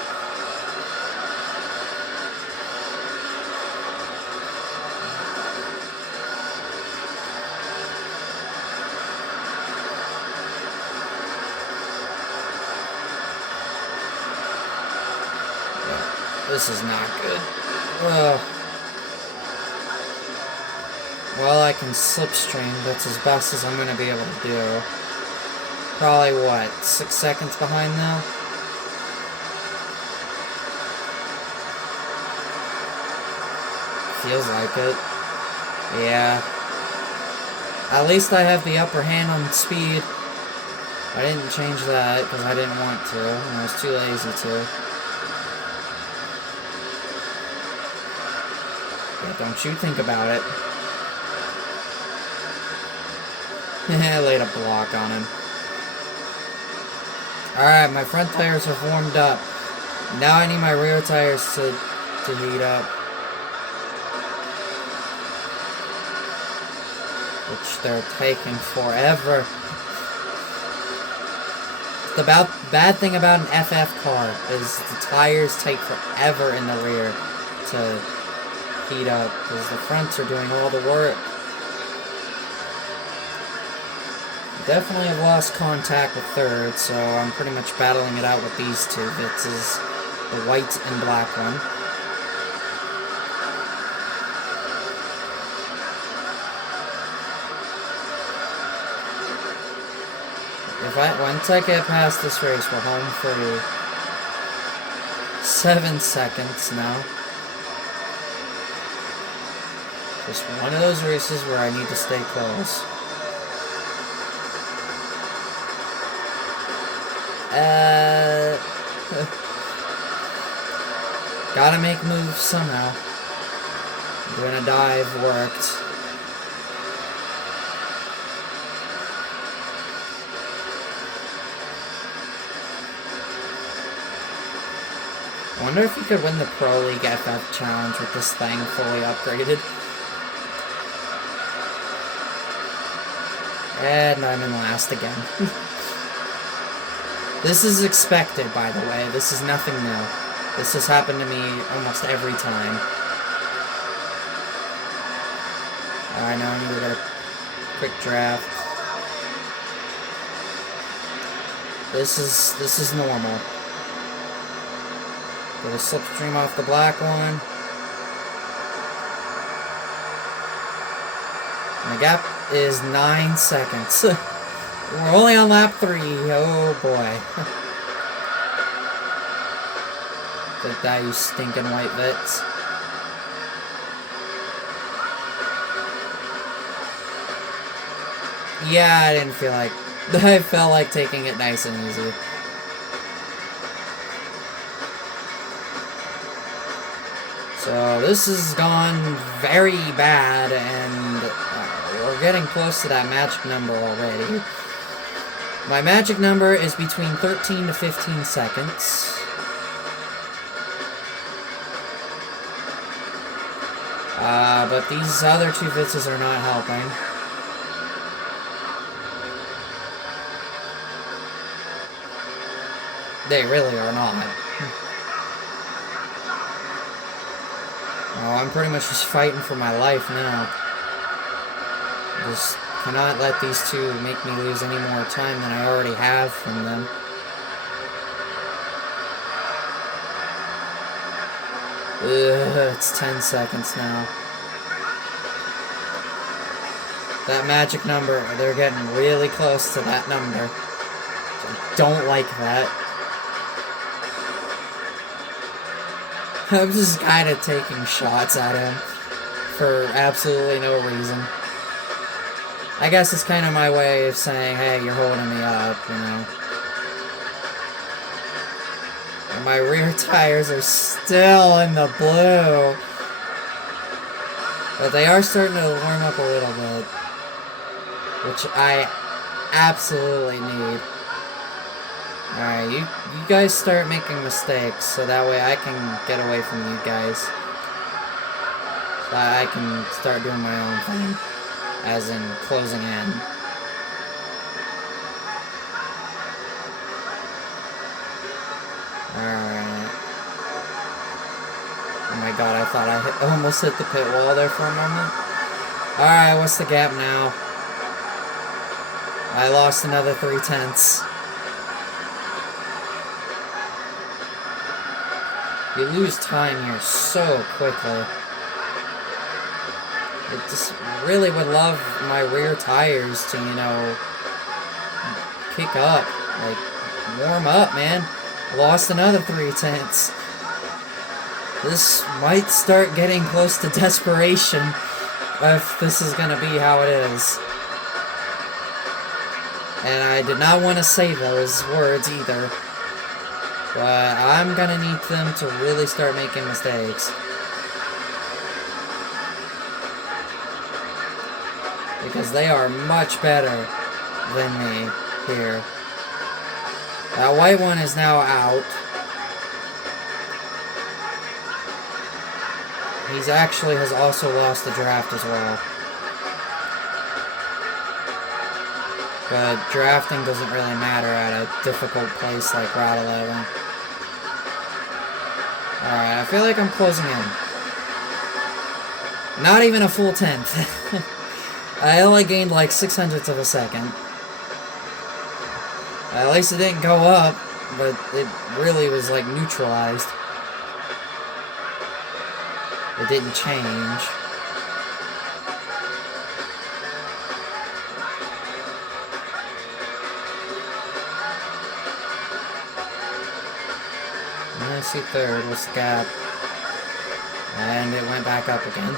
This is not good. Well, I can slipstream. That's as best as I'm going to be able to do. Probably, what, 6 seconds behind now? Feels like it. Yeah. At least I have the upper hand on speed. I didn't change that because I didn't want to, and I was too lazy to. Don't you think about it. I laid a block on him. Alright, my front tires have warmed up. Now I need my rear tires to heat up. Which they're taking forever. The bad thing about an FF car is the tires take forever in the rear to heat up, because the fronts are doing all the work. Definitely have lost contact with third, so I'm pretty much battling it out with these two. Vitz is the white and black one. Once I get past this race, we're home free. 7 seconds now. Just one of those races where I need to stay close. Gotta make moves somehow. Doing a dive worked. I wonder if you could win the Pro League FF Challenge with this thing fully upgraded. And I'm in last again. This is expected, by the way. This is nothing new. This has happened to me almost every time. Alright, now I need to get a quick draft. This is normal. Get a slipstream off the black one. And the gap is 9 seconds. We're only on lap 3. Oh boy. Take that, you stinking white Vitz. Yeah, I didn't feel like... I felt like taking it nice and easy. So this has gone very bad, and we're getting close to that magic number already. My magic number is between 13 to 15 seconds. But these other two Vitzes are not helping. They really are not. Oh, I'm pretty much just fighting for my life now. Just cannot let these two make me lose any more time than I already have from them. Ugh, it's 10 seconds now. That magic number, they're getting really close to that number. I don't like that. I'm just kind of taking shots at him for absolutely no reason. I guess it's kind of my way of saying, hey, you're holding me up, you know. And my rear tires are still in the blue. But they are starting to warm up a little bit, which I absolutely need. Alright, you guys start making mistakes, so that way I can get away from you guys. So I can start doing my own thing, as in closing in. Alright. Oh my god, I thought I almost hit the pit wall there for a moment. Alright, what's the gap now? I lost another 3/10. You lose time here so quickly. I just really would love my rear tires to, you know, kick up. Like, warm up, man. Lost another 3/10. This might start getting close to desperation if this is gonna be how it is. And I did not want to say those words either. But I'm gonna need them to really start making mistakes. Because they are much better than me here. That white one is now out. He's actually has also lost the draft as well. But drafting doesn't really matter at a difficult place like Route 11. Alright, I feel like I'm closing in. Not even a full 10th. I only gained like 600ths of a second. At least it didn't go up, but it really was like neutralized. It didn't change. I see third. What's the gap? And it went back up again.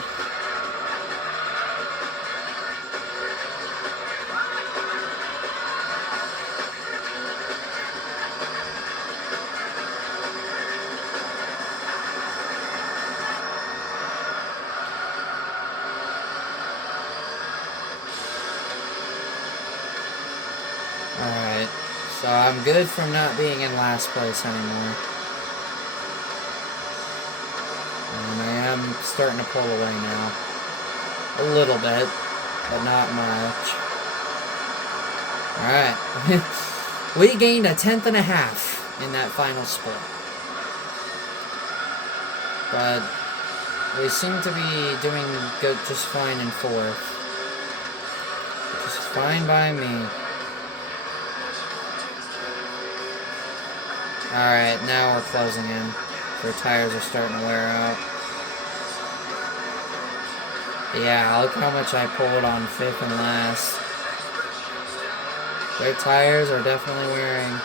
Alright, so I'm good from not being in last place anymore. And I am starting to pull away now. A little bit, but not much. Alright. We gained a 10th and a half in that final split. But we seem to be doing good, just fine in fourth. Just fine by me. Alright, now we're closing in. Their tires are starting to wear out. Yeah, look how much I pulled on fifth and last. Their tires are definitely wearing.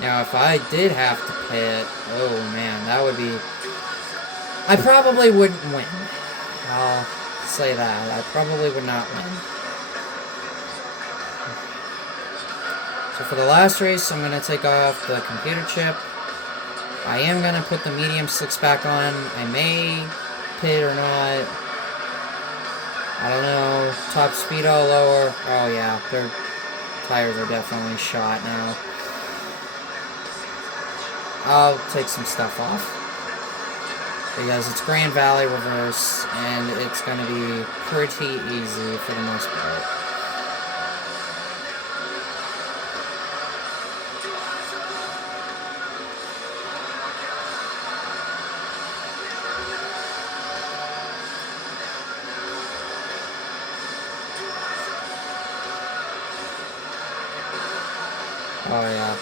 Now, if I did have to pit, oh man, that would be. I probably wouldn't win. I'll say that. I probably would not win. So for the last race, I'm going to take off the computer chip. I am going to put the medium slicks back on. I may pit or not. I don't know. Top speed all lower. Oh yeah, their tires are definitely shot now. I'll take some stuff off. Because it's Grand Valley reverse, and it's going to be pretty easy for the most part. Oh yeah.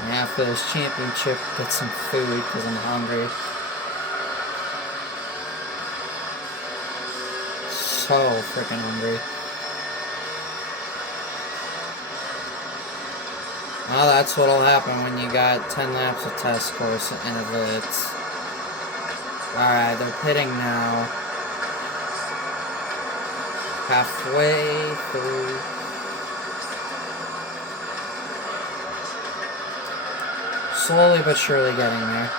And after this championship, get some food because I'm hungry. So freaking hungry. Well, that's what'll happen when you got 10 laps of test course in a Vitz. Alright, they're pitting now. Halfway through. Slowly but surely getting there.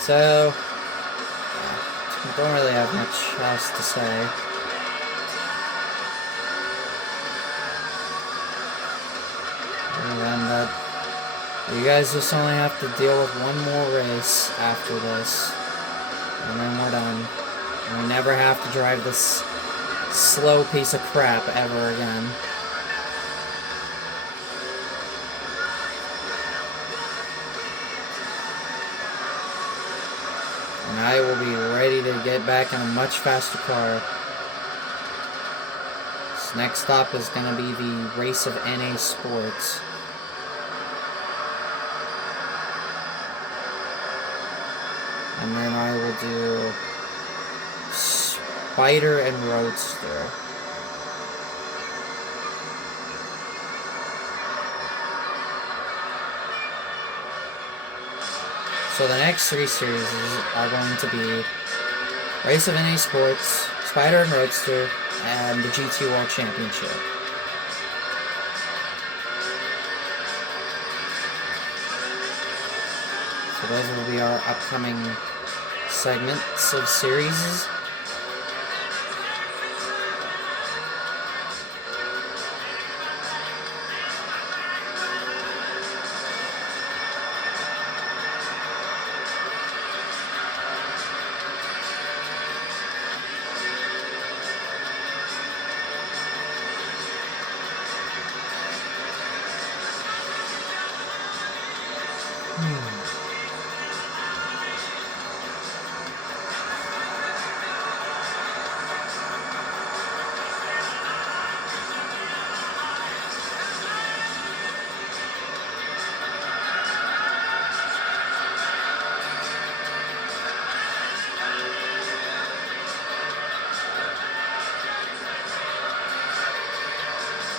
So, don't really have much else to say. And that you guys just only have to deal with one more race after this, and then we're done. And we never have to drive this slow piece of crap ever again. And I will be ready to get back in a much faster car. This next stop is going to be the race of NA Sports. And then I will do Spider and Roadster. So the next three series are going to be Race of NA Sports, Spider and Roadster, and the GT World Championship. So those will be our upcoming segments of series.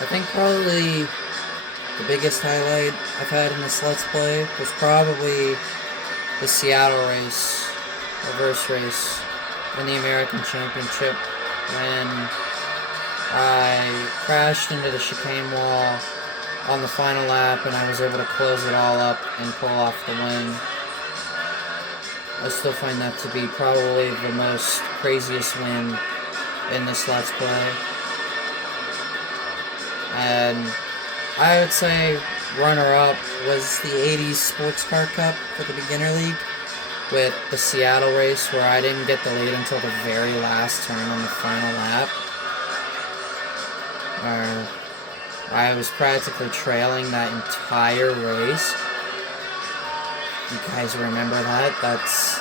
I think probably the biggest highlight I've had in this Let's Play was probably the Seattle race, reverse race, in the American Championship, when I crashed into the chicane wall on the final lap and I was able to close it all up and pull off the win. I still find that to be probably the most craziest win in this Let's Play. And I would say runner-up was the 80s Sports Car Cup for the Beginner League with the Seattle race, where I didn't get the lead until the very last turn on the final lap, where I was practically trailing that entire race. You guys remember that? That's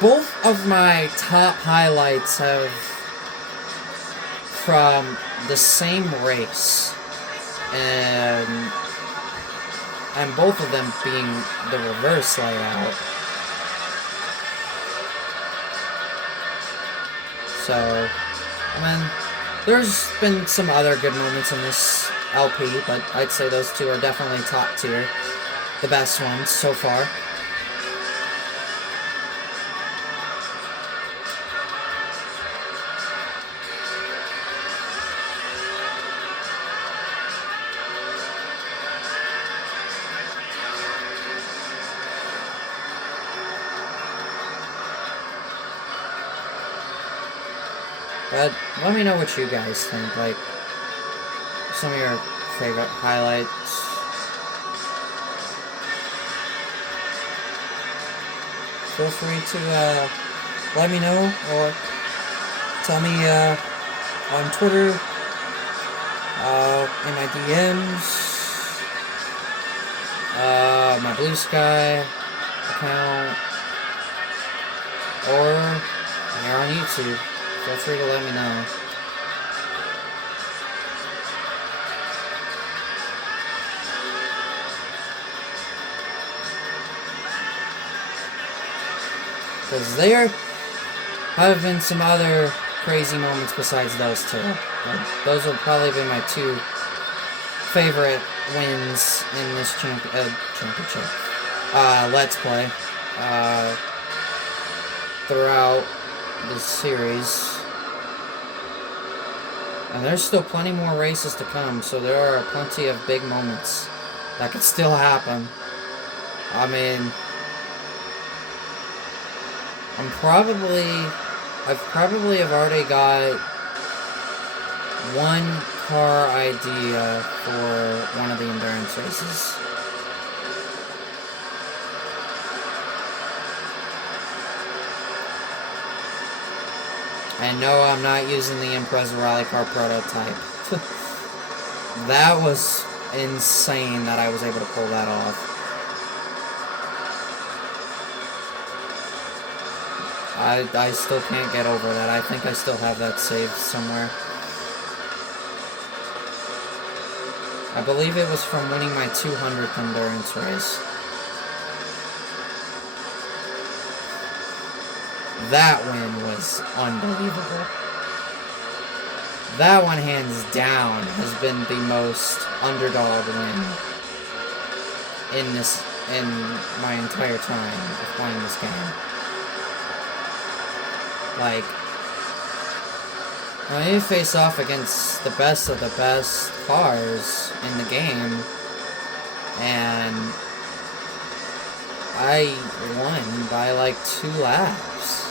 both of my top highlights have from the same race, and both of them being the reverse layout. So, I mean, there's been some other good moments in this LP, but I'd say those two are definitely top tier. the best ones so far. But let me know what you guys think, like, some of your favorite highlights. Feel free to let me know, or tell me on Twitter, in my DMs, my Blue Sky account, or here on YouTube. Feel free to let me know. Because there have been some other crazy moments besides those two. But those will probably be my two favorite wins in this championship. Let's Play. Throughout this series. And there's still plenty more races to come, so there are plenty of big moments that could still happen. I mean, I probably have already got one car idea for one of the endurance races. And no, I'm not using the Impreza Rally Car prototype. That was insane that I was able to pull that off. I still can't get over that. I think I still have that saved somewhere. I believe it was from winning my 200th endurance race. That win was unbelievable. That one, hands down, has been the most underdog win in my entire time of playing this game. Like, when you face off against the best of the best cars in the game, and I won by like 2 laps.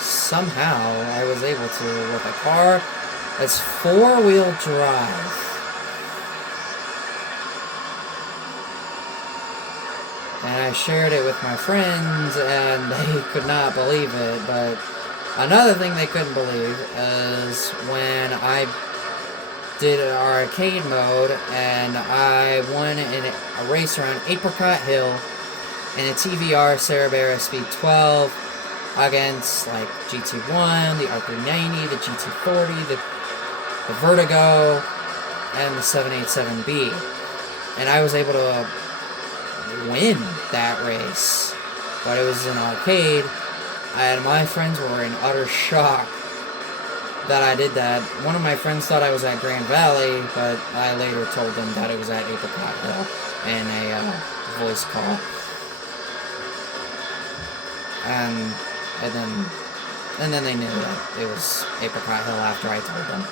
Somehow, I was able to, with a car that's 4-wheel drive. And I shared it with my friends, and they could not believe it. But another thing they couldn't believe is when I did an arcade mode, and I won in a race around Apricot Hill in a TVR Cerebera Speed 12 against like GT1, the R390, the GT40, the Vertigo, and the 787B. And I was able to win that race, but it was an arcade, and my friends were in utter shock that I did that. One of my friends thought I was at Grand Valley, but I later told them that it was at Apricot Hill in a voice call. And then they knew that it was Apricot Hill after I told them.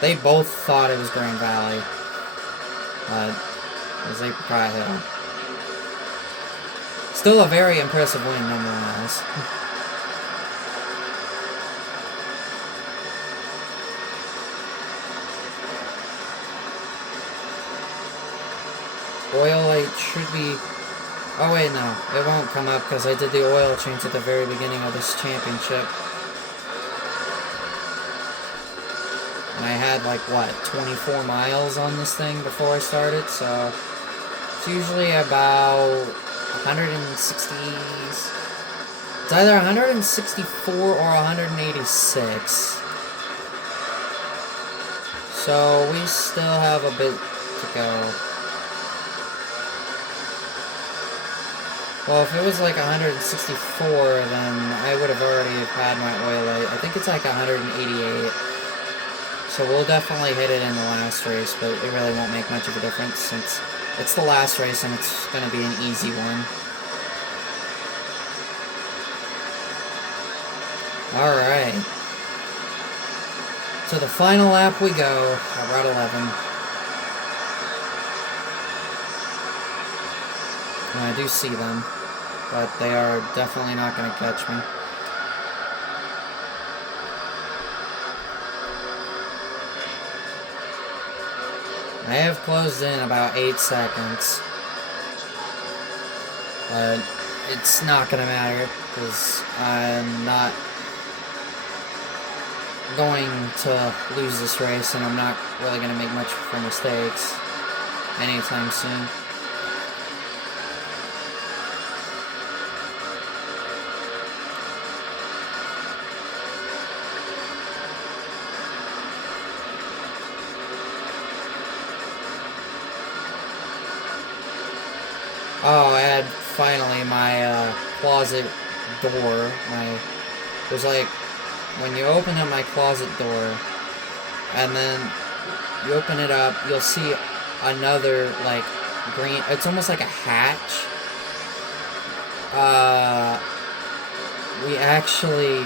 They both thought it was Grand Valley, but it was Apricot Hill. Still a very impressive win, nonetheless. Oil light should be... Oh wait, no. It won't come up because I did the oil change at the very beginning of this championship. And I had like, what, 24 miles on this thing before I started, so... It's usually about 160... It's either 164 or 186. So we still have a bit to go. Well, if it was like 164, then I would have already had my oil light. I think it's like 188. So we'll definitely hit it in the last race, but it really won't make much of a difference since It's the last race, and it's going to be an easy one. Alright. To the final lap we go, at Route 11. And I do see them, but they are definitely not going to catch me. I have closed in about 8 seconds, but it's not going to matter, because I'm not going to lose this race, and I'm not really going to make much for mistakes anytime soon. Oh, I had finally my closet door. It was like when you open up my closet door, and then you open it up, you'll see another like green. It's almost like a hatch. We actually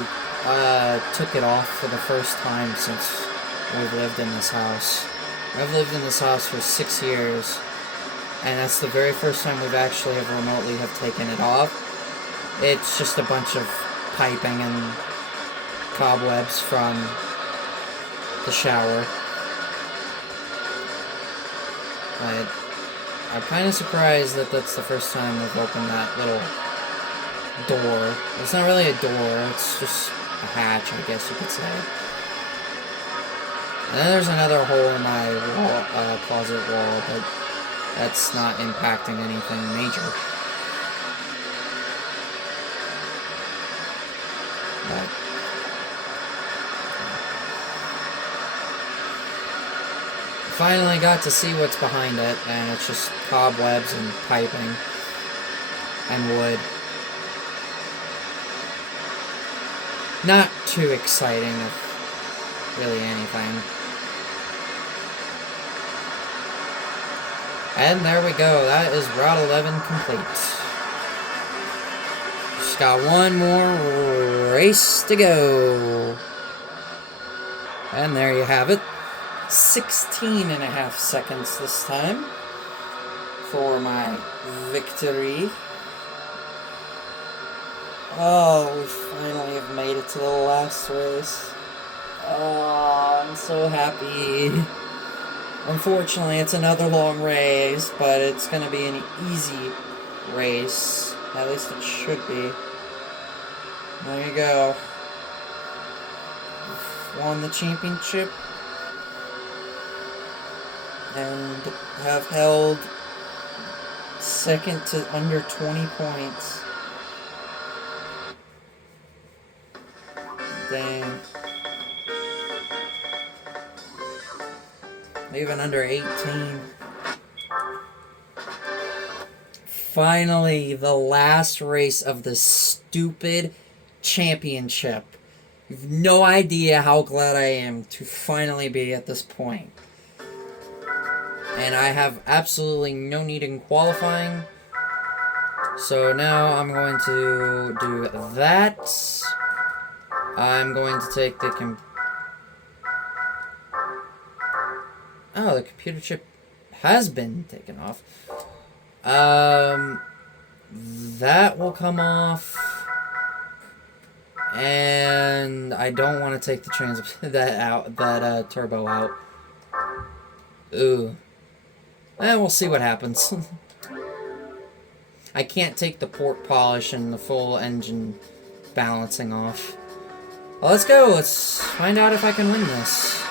took it off for the first time since we've lived in this house. I've lived in this house for 6 years. And that's the very first time we've actually remotely have taken it off. It's just a bunch of piping and cobwebs from the shower. But I'm kind of surprised that that's the first time we've opened that little door. It's not really a door, it's just a hatch, I guess you could say. And then there's another hole in my wall, closet wall, but that's not impacting anything major. But finally got to see what's behind it, and it's just cobwebs and piping and wood. Not too exciting of really anything. And there we go, that is Route 11 complete. Just got one more race to go. And there you have it. 16.5 seconds this time for my victory. Oh, we finally have made it to the last race. Oh, I'm so happy. Unfortunately, it's another long race, but it's going to be an easy race. At least it should be. There you go. Won the championship. And have held second to under 20 points. Dang. Even under 18. Finally, the last race of the stupid championship. You have no idea how glad I am to finally be at this point. And I have absolutely no need in qualifying. So now I'm going to do that. I'm going to take the Oh, the computer chip has been taken off. That will come off. And I don't want to take the turbo out. Ooh. We'll see what happens. I can't take the port polish and the full engine balancing off. Well, let's go. Let's find out if I can win this.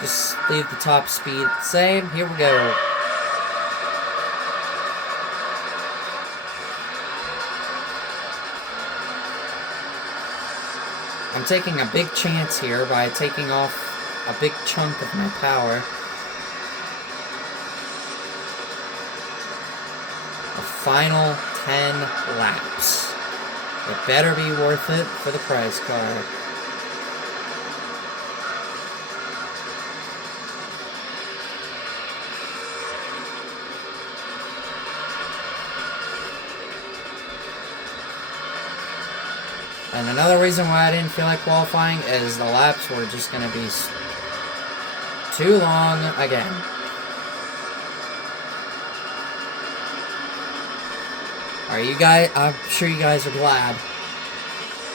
Just leave the top speed the same. Here we go. I'm taking a big chance here by taking off a big chunk of my power. The final 10 laps. It better be worth it for the prize card. And another reason why I didn't feel like qualifying is the laps were just going to be too long again. Are you guys, I'm sure you guys are glad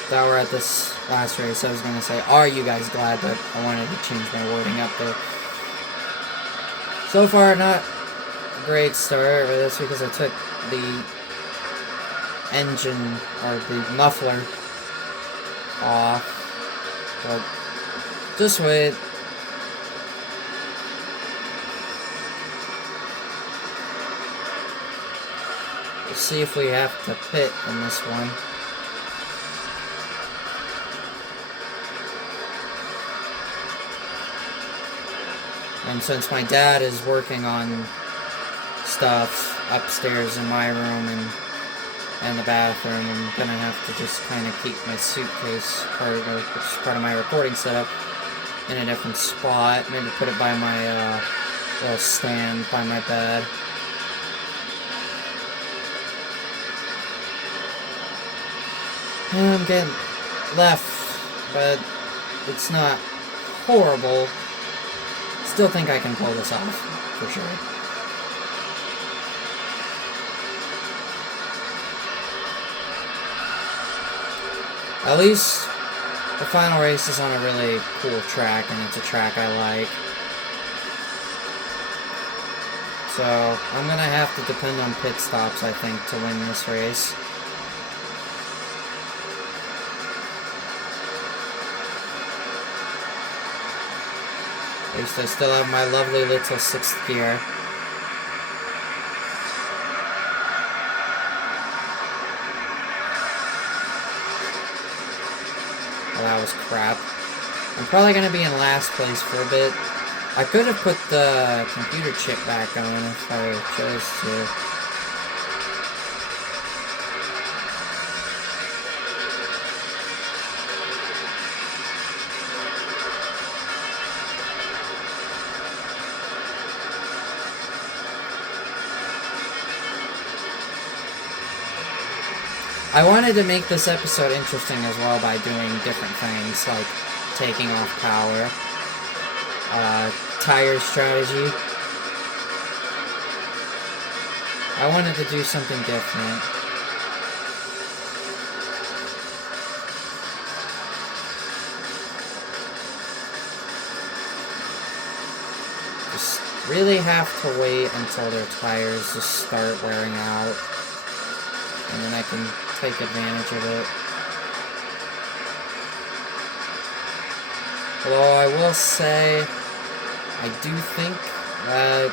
that we're at this last race. I was going to say, are you guys glad, but I wanted to change my wording up there. So far, not a great start, but that's because I took the engine, or the muffler, off. But just wait. We'll see if we have to pit in this one. And since my dad is working on stuff upstairs in my room and the bathroom, I'm gonna have to just kind of keep my suitcase, which is part of my recording setup, in a different spot. Maybe put it by my little stand by my bed. I'm getting left, but it's not horrible. Still think I can pull this off, for sure. At least the final race is on a really cool track, and it's a track I like. So I'm gonna have to depend on pit stops, I think, to win this race. At least I still have my lovely little 6th gear. Well, that was crap. I'm probably going to be in last place for a bit. I could have put the computer chip back on if I chose to. I wanted to make this episode interesting as well by doing different things, like taking off power, tire strategy. I wanted to do something different. Just really have to wait until their tires just start wearing out, and then I can take advantage of it. Although I will say, I do think that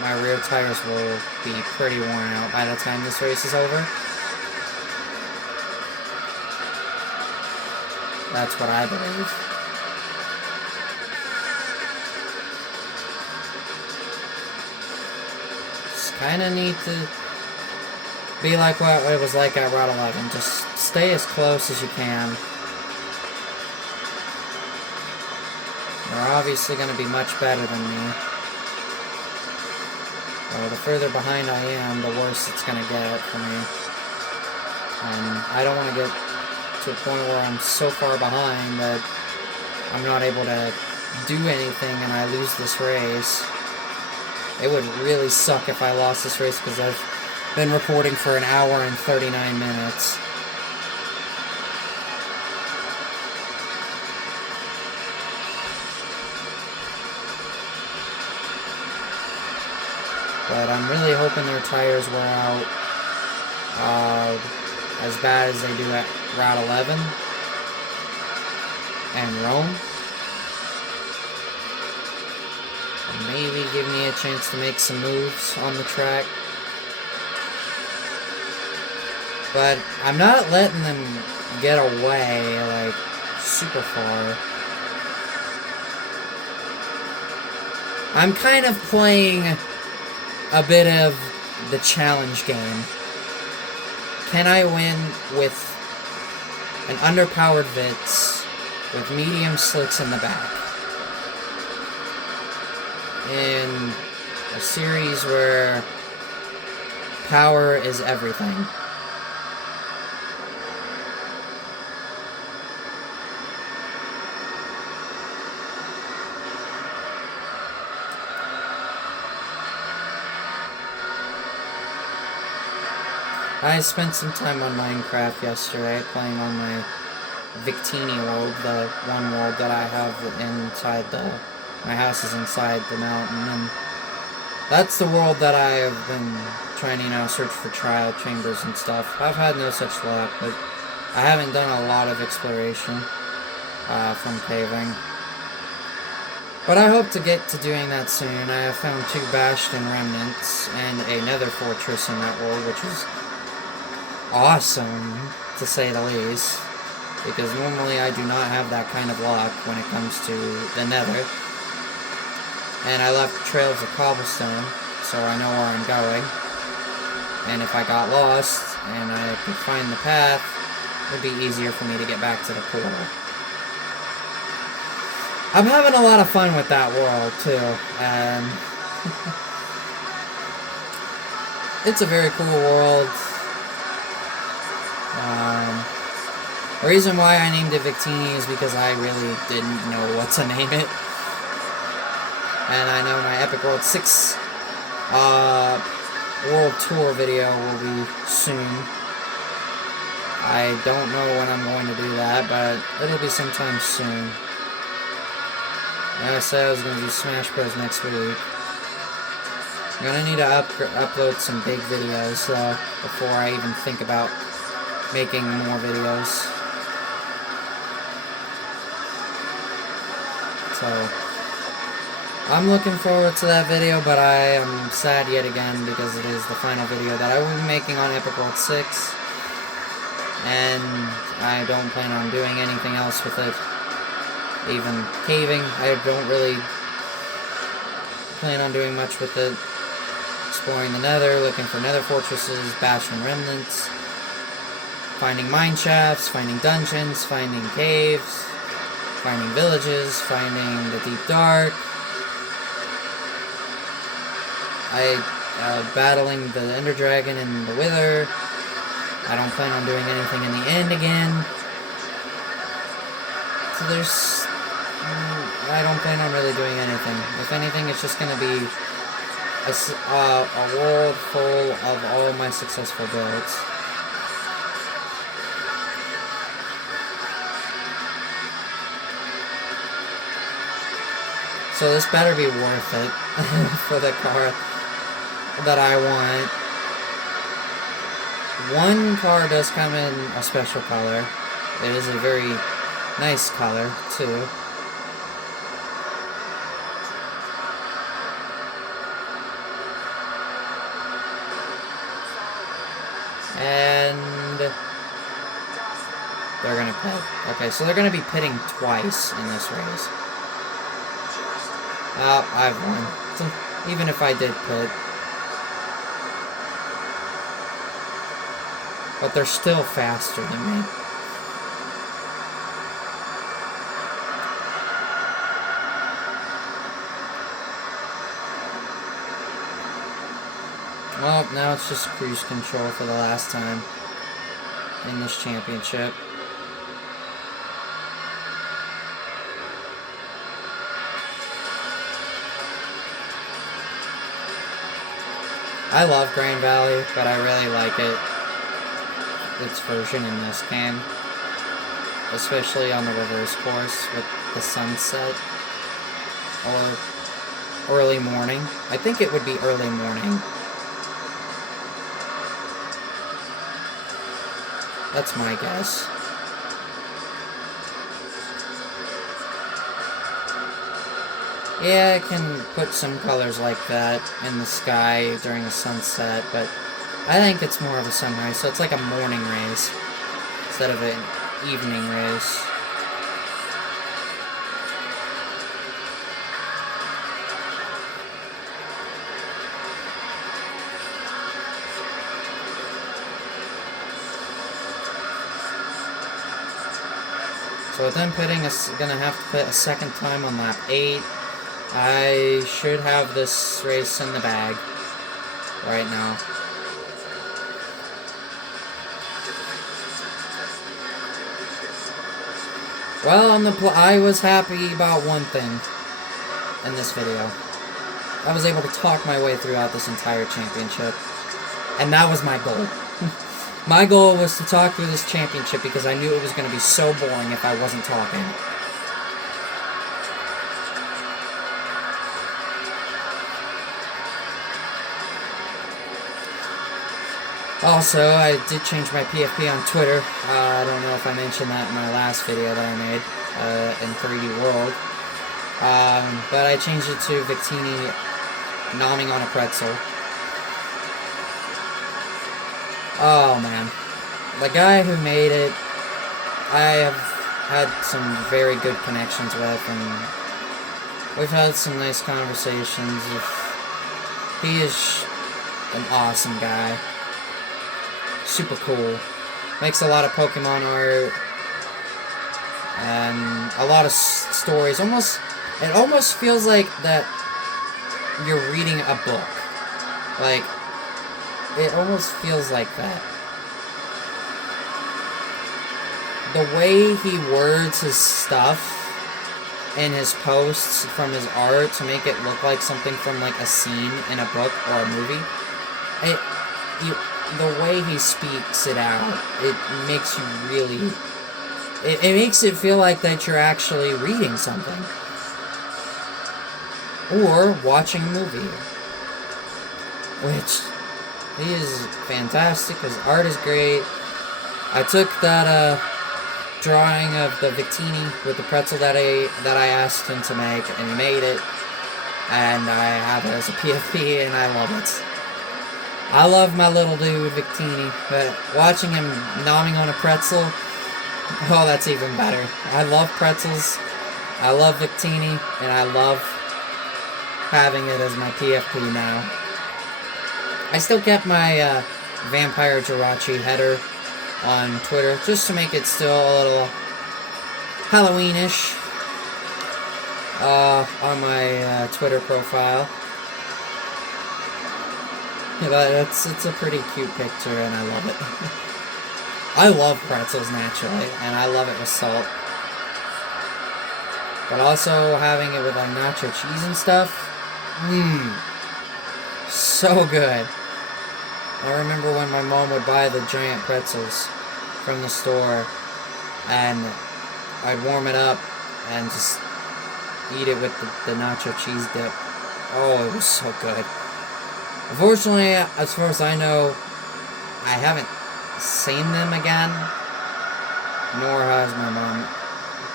my rear tires will be pretty worn out by the time this race is over. That's what I believe. Just kind of need to be like what it was like at Route 11. Just stay as close as you can. They're obviously going to be much better than me. Well, the further behind I am, the worse it's going to get for me. And I don't want to get to a point where I'm so far behind that I'm not able to do anything and I lose this race. It would really suck if I lost this race because I've been recording for 1 hour and 39 minutes. But I'm really hoping their tires wear out as bad as they do at Route 11 and Rome. And maybe give me a chance to make some moves on the track. But I'm not letting them get away, like, super far. I'm kind of playing a bit of the challenge game. Can I win with an underpowered Vitz with medium slicks in the back? In a series where power is everything. I spent some time on Minecraft yesterday, playing on my Victini world, the one world that I have inside my house is inside the mountain, and that's the world that I have been trying to, search for trial chambers and stuff. I've had no such luck, but I haven't done a lot of exploration from caving. But I hope to get to doing that soon. I have found 2 Bastion remnants and a nether fortress in that world, which is awesome, to say the least. Because normally I do not have that kind of luck when it comes to the nether. And I left trails of cobblestone, so I know where I'm going. And if I got lost and I could find the path, it would be easier for me to get back to the portal. I'm having a lot of fun with that world, too, and it's a very cool world. The reason why I named it Victini is because I really didn't know what to name it. And I know my Epic World 6 World Tour video will be soon. I don't know when I'm going to do that, but it'll be sometime soon. Like I said, I was going to do Smash Bros. Next week. I'm going to need to upload some big videos, though, before I even think about making more videos. So, I'm looking forward to that video, but I am sad yet again because it is the final video that I will be making on Epic World 6. And I don't plan on doing anything else with it. Even caving, I don't really plan on doing much with it. Exploring the nether, looking for nether fortresses, Bastion remnants, finding mine shafts, finding dungeons, finding caves, finding villages, finding the deep dark. Battling the ender dragon and the wither. I don't plan on doing anything in the end again. So I don't plan on really doing anything. If anything, it's just going to be a world full of all my successful builds. So this better be worth it for the car that I want. One car does come in a special color. It is a very nice color, too. And they're gonna pit. Okay, so they're gonna be pitting twice in this race. Oh, I've won. So, even if I did pit. But they're still faster than me. Well, now it's just cruise control for the last time in this championship. I love Gran Valley, but I really like its version in this game. Especially on the reverse course with the sunset. Or early morning. I think it would be early morning. That's my guess. Yeah, I can put some colors like that in the sky during the sunset, but I think it's more of a sunrise, so it's like a morning race instead of an evening race. So with them pitting, it's gonna have to pit a second time on lap 8. I should have this race in the bag right now. Well, I was happy about one thing in this video. I was able to talk my way throughout this entire championship, and that was my goal. My goal was to talk through this championship because I knew it was going to be so boring if I wasn't talking. Also, I did change my PFP on Twitter. I don't know if I mentioned that in my last video that I made in 3D World. But I changed it to Victini nomming on a pretzel. Oh man. The guy who made it, I have had some very good connections with, and we've had some nice conversations. He is an awesome guy. Super cool. Makes a lot of Pokemon art. And a lot of stories. It almost feels like that you're reading a book. Like, it almost feels like that. The way he words his stuff in his posts from his art to make it look like something from like a scene in a book or a movie, the way he speaks it out, it makes you really... It makes it feel like that you're actually reading something. Or watching a movie. Which, he is fantastic. His art is great. I took that drawing of the Victini with the pretzel that I asked him to make, and he made it. And I have it as a PFP, and I love it. I love my little dude, Victini, but watching him nomming on a pretzel, oh, that's even better. I love pretzels, I love Victini, and I love having it as my PFP now. I still kept my Vampire Jirachi header on Twitter, just to make it still a little Halloweenish on my Twitter profile. Yeah, but it's a pretty cute picture, and I love it. I love pretzels, naturally, and I love it with salt. But also having it with, like, nacho cheese and stuff, so good. I remember when my mom would buy the giant pretzels from the store, and I'd warm it up and just eat it with the nacho cheese dip. Oh, it was so good. Unfortunately, as far as I know, I haven't seen them again, nor has my mom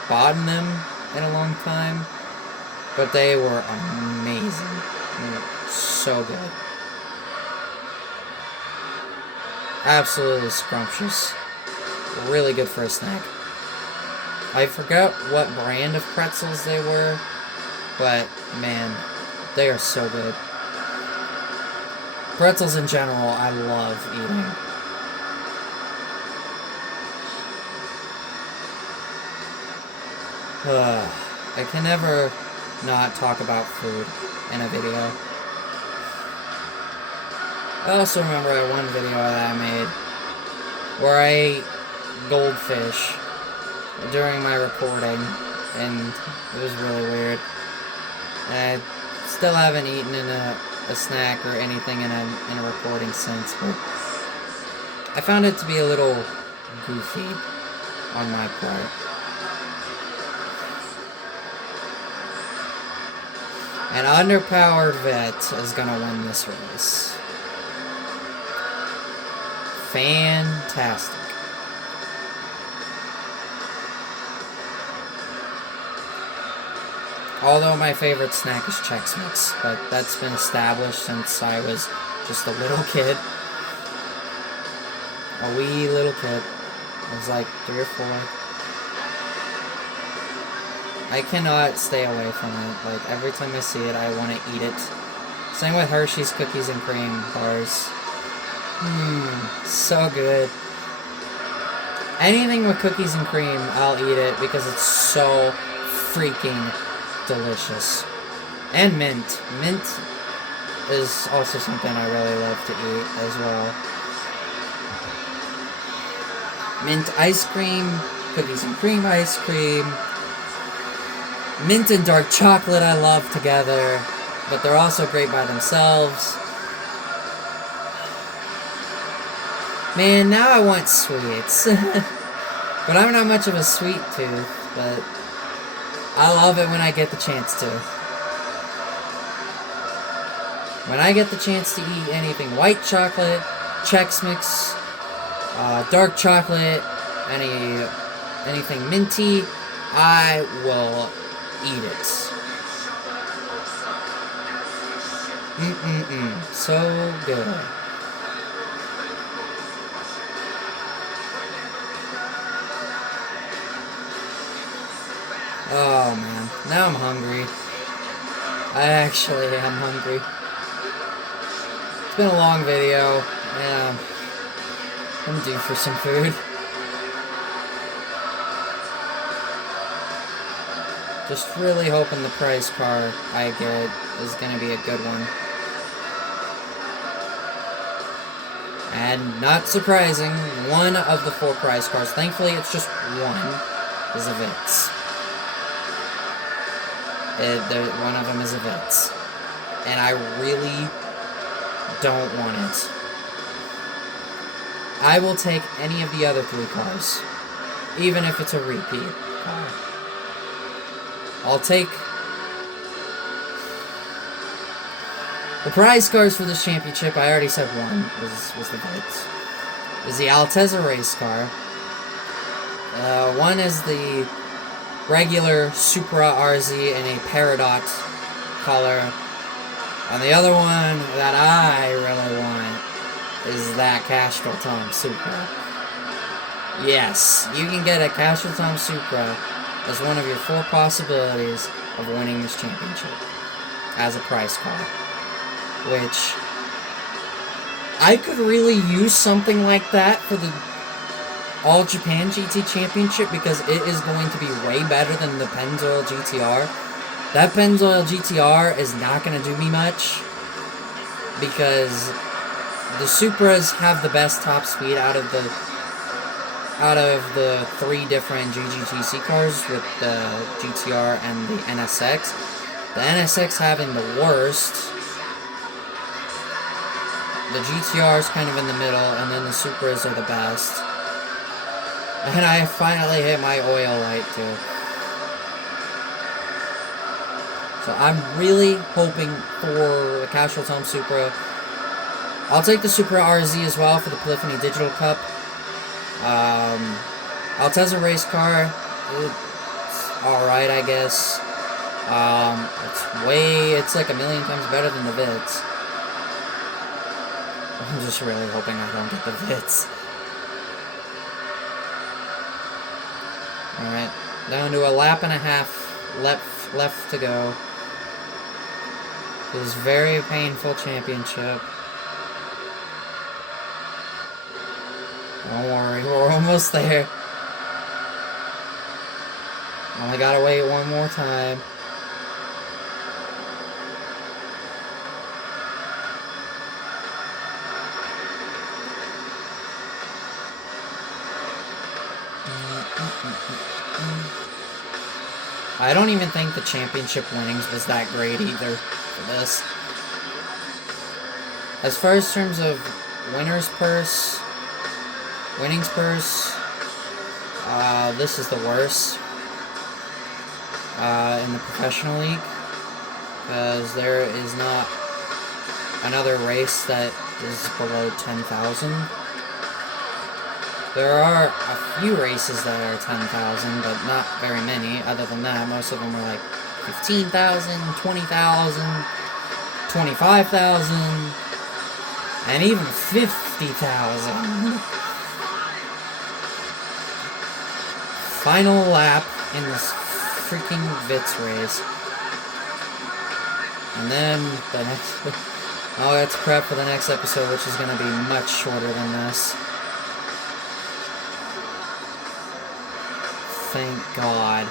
bought them in a long time, but they were amazing. They were so good. Absolutely scrumptious. Really good for a snack. I forgot what brand of pretzels they were, but man, they are so good. Pretzels in general, I love eating. I can never not talk about food in a video. I also remember one video that I made where I ate goldfish during my recording, and it was really weird. And I still haven't eaten in a snack or anything in a recording since, but I found it to be a little goofy on my part. An underpowered Vitz is gonna win this race. Fantastic. Although my favorite snack is Chex Mix, but that's been established since I was just a little kid. A wee little kid. I was like 3 or 4. I cannot stay away from it. Like, every time I see it, I want to eat it. Same with Hershey's Cookies and Cream bars. So good. Anything with cookies and cream, I'll eat it because it's so freaking delicious. And mint. Mint is also something I really love to eat as well. Mint ice cream, cookies and cream ice cream. Mint and dark chocolate I love together, but they're also great by themselves. Man, now I want sweets. But I'm not much of a sweet tooth, but I love it when I get the chance to. When I get the chance to eat anything white chocolate, Chex Mix, dark chocolate, anything minty, I will eat it. So good. Oh man, now I'm hungry. I actually am hungry. It's been a long video. Yeah, I'm due for some food. Just really hoping the prize car I get is gonna be a good one. And not surprising, one of the 4 prize cars, thankfully it's just one, is a Vitz. One of them is a Vitz. And I really don't want it. I will take any of the other 3 cars, even if it's a repeat car. I'll take the prize cars for this championship. I already said one was the Vitz. Is the Altezza race car. One is the regular Supra RZ in a Peridot color. And the other one that I really want is that Castrol Tom Supra. Yes, you can get a Castrol Tom Supra as one of your 4 possibilities of winning this championship as a prize car. Which, I could really use something like that for the All Japan GT Championship because it is going to be way better than the Pennzoil GTR. That Pennzoil GTR is not going to do me much because the Supras have the best top speed out of the 3 different GGTC cars with the GTR and the NSX. The NSX having the worst. The GTR is kind of in the middle, and then the Supras are the best. And I finally hit my oil light, too. So I'm really hoping for the Castrol Tom Supra. I'll take the Supra RZ as well for the Polyphony Digital Cup. Altezza race car, it's alright, I guess. It's like a million times better than the Vitz. I'm just really hoping I don't get the Vitz. Alright, down to a lap and a half left to go. This very painful championship. Don't worry, we're almost there. Only gotta wait one more time. I don't even think the championship winnings was that great either for this. As far as terms of winnings purse, this is the worst in the professional league because there is not another race that is below 10,000. There are a few races that are 10,000, but not very many. Other than that, most of them are like 15,000, 20,000, 25,000, and even 50,000. Final lap in this freaking Vitz race. And then the next... Oh, that's prep for the next episode, which is going to be much shorter than this. Thank God.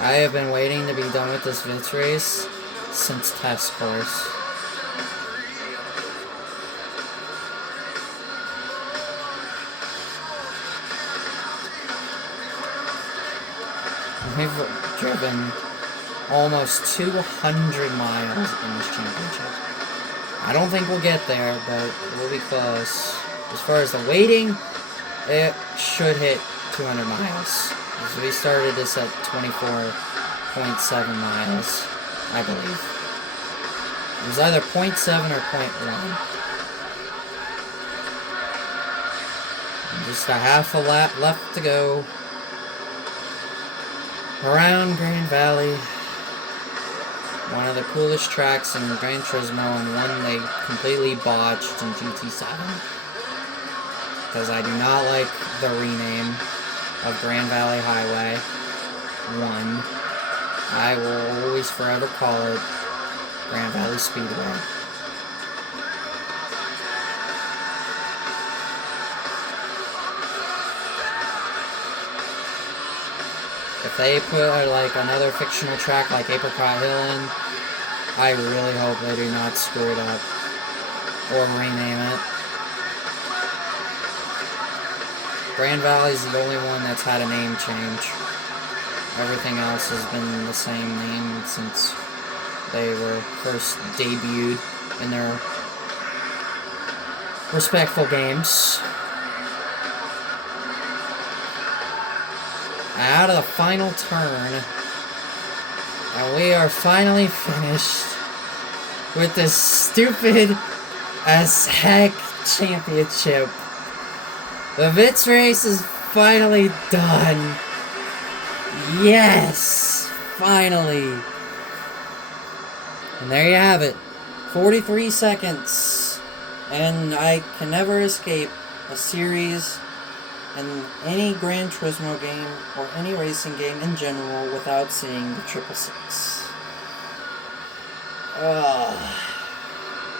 I have been waiting to be done with this Vitz race since test course. We've driven almost 200 miles in this championship. I don't think we'll get there, but we'll be close. As far as the waiting, it should hit 200 miles. So we started this at 24.7 miles, I believe. It was either 0.7 or 0.1. Just a half a lap left to go. Around Gran Valley. One of the coolest tracks in Gran Turismo, and one they completely botched in GT7. Because I do not like the rename of Gran Valley Highway 1. I will always forever call it Gran Valley Speedway. If they put like another fictional track like Apricot Hill in, I really hope they do not screw it up or rename it. Gran Valley's the only one that's had a name change. Everything else has been the same name since they were first debuted in their respectful games. Out of the final turn, and we are finally finished with this stupid as heck championship. The Vitz race is finally done. Yes, finally. And there you have it, 43 seconds, and I can never escape a series in any Gran Turismo game, or any racing game in general, without seeing the 666.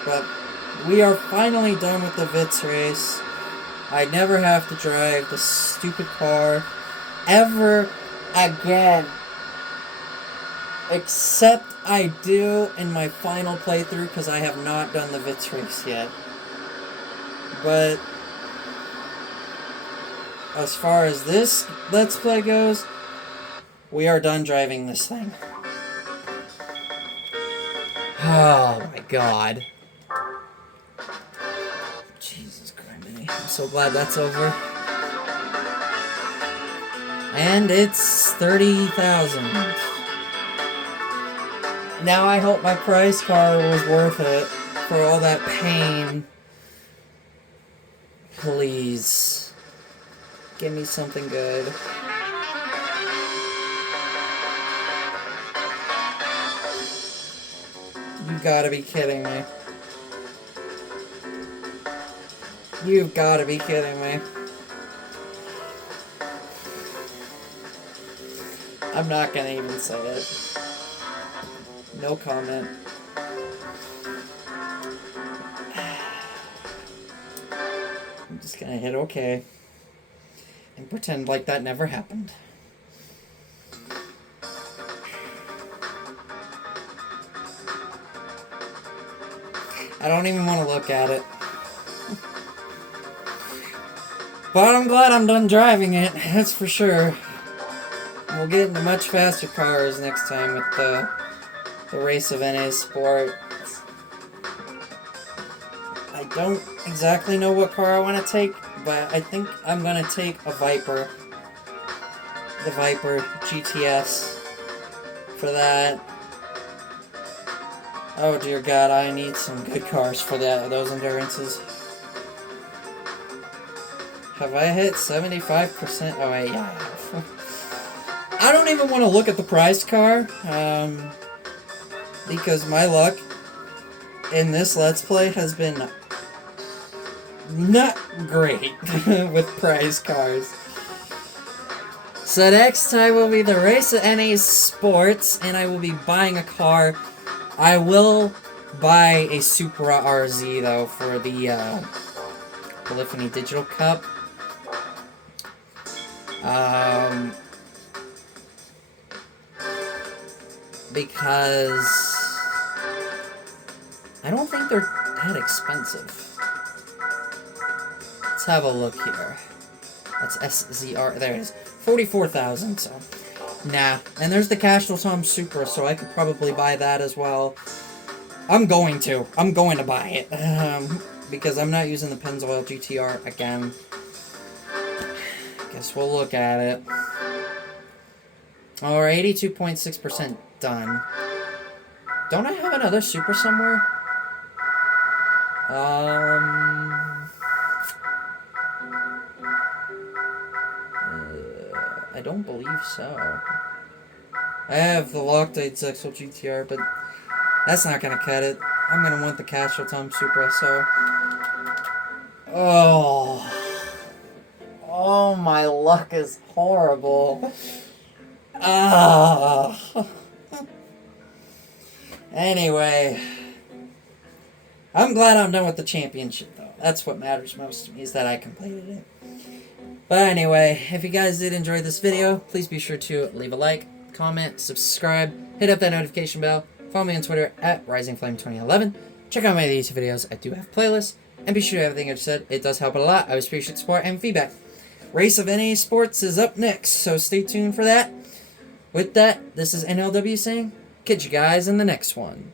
But we are finally done with the Vitz race. I never have to drive the stupid car ever again. Except I do in my final playthrough, because I have not done the Vitz race yet. But as far as this Let's Play goes, we are done driving this thing. Oh my god. Jesus Christ. I'm so glad that's over. And it's 30,000. Now I hope my prize car was worth it for all that pain. Please. Give me something good. You gotta be kidding me. You've gotta be kidding me. I'm not gonna even say it. No comment. I'm just gonna hit OK. And pretend like that never happened. I don't even want to look at it. But I'm glad I'm done driving it, that's for sure. We'll get into much faster cars next time with the race of NA Sport. I don't exactly know what car I want to take, but I think I'm going to take a Viper. The Viper GTS for that. Oh dear God, I need some good cars for those endurances. Have I hit 75%? Oh wait, yeah I have. I don't even want to look at the prize car, because my luck in this Let's Play has been not great with prize cars. So next time will be the race of NA Sports, and I will be buying a car. I will buy a Supra RZ though for the Polyphony Digital Cup. Because I don't think they're that expensive. Let's have a look here. That's SZR. There it is. 44,000. So, nah. And there's the Cashel Tom Supra, so I could probably buy that as well. I'm going to buy it. because I'm not using the Pennzoil GTR again. Guess we'll look at it. Oh, we're 82.6% done. Don't I have another super somewhere? I don't believe so. I have the Loctite Zexel GTR, but that's not gonna cut it. I'm gonna want the Casual Tom Supra, so... Oh, my luck is horrible. Anyway, I'm glad I'm done with the championship, though. That's what matters most to me, is that I completed it. But anyway, if you guys did enjoy this video, please be sure to leave a like, comment, subscribe, hit up that notification bell, follow me on Twitter at RisingFlame2011, check out my other YouTube videos. I do have playlists, and be sure to everything I've said. It does help a lot. I always appreciate support and feedback. Race of NA Sports is up next, so stay tuned for that. With that, this is NLW saying, catch you guys in the next one.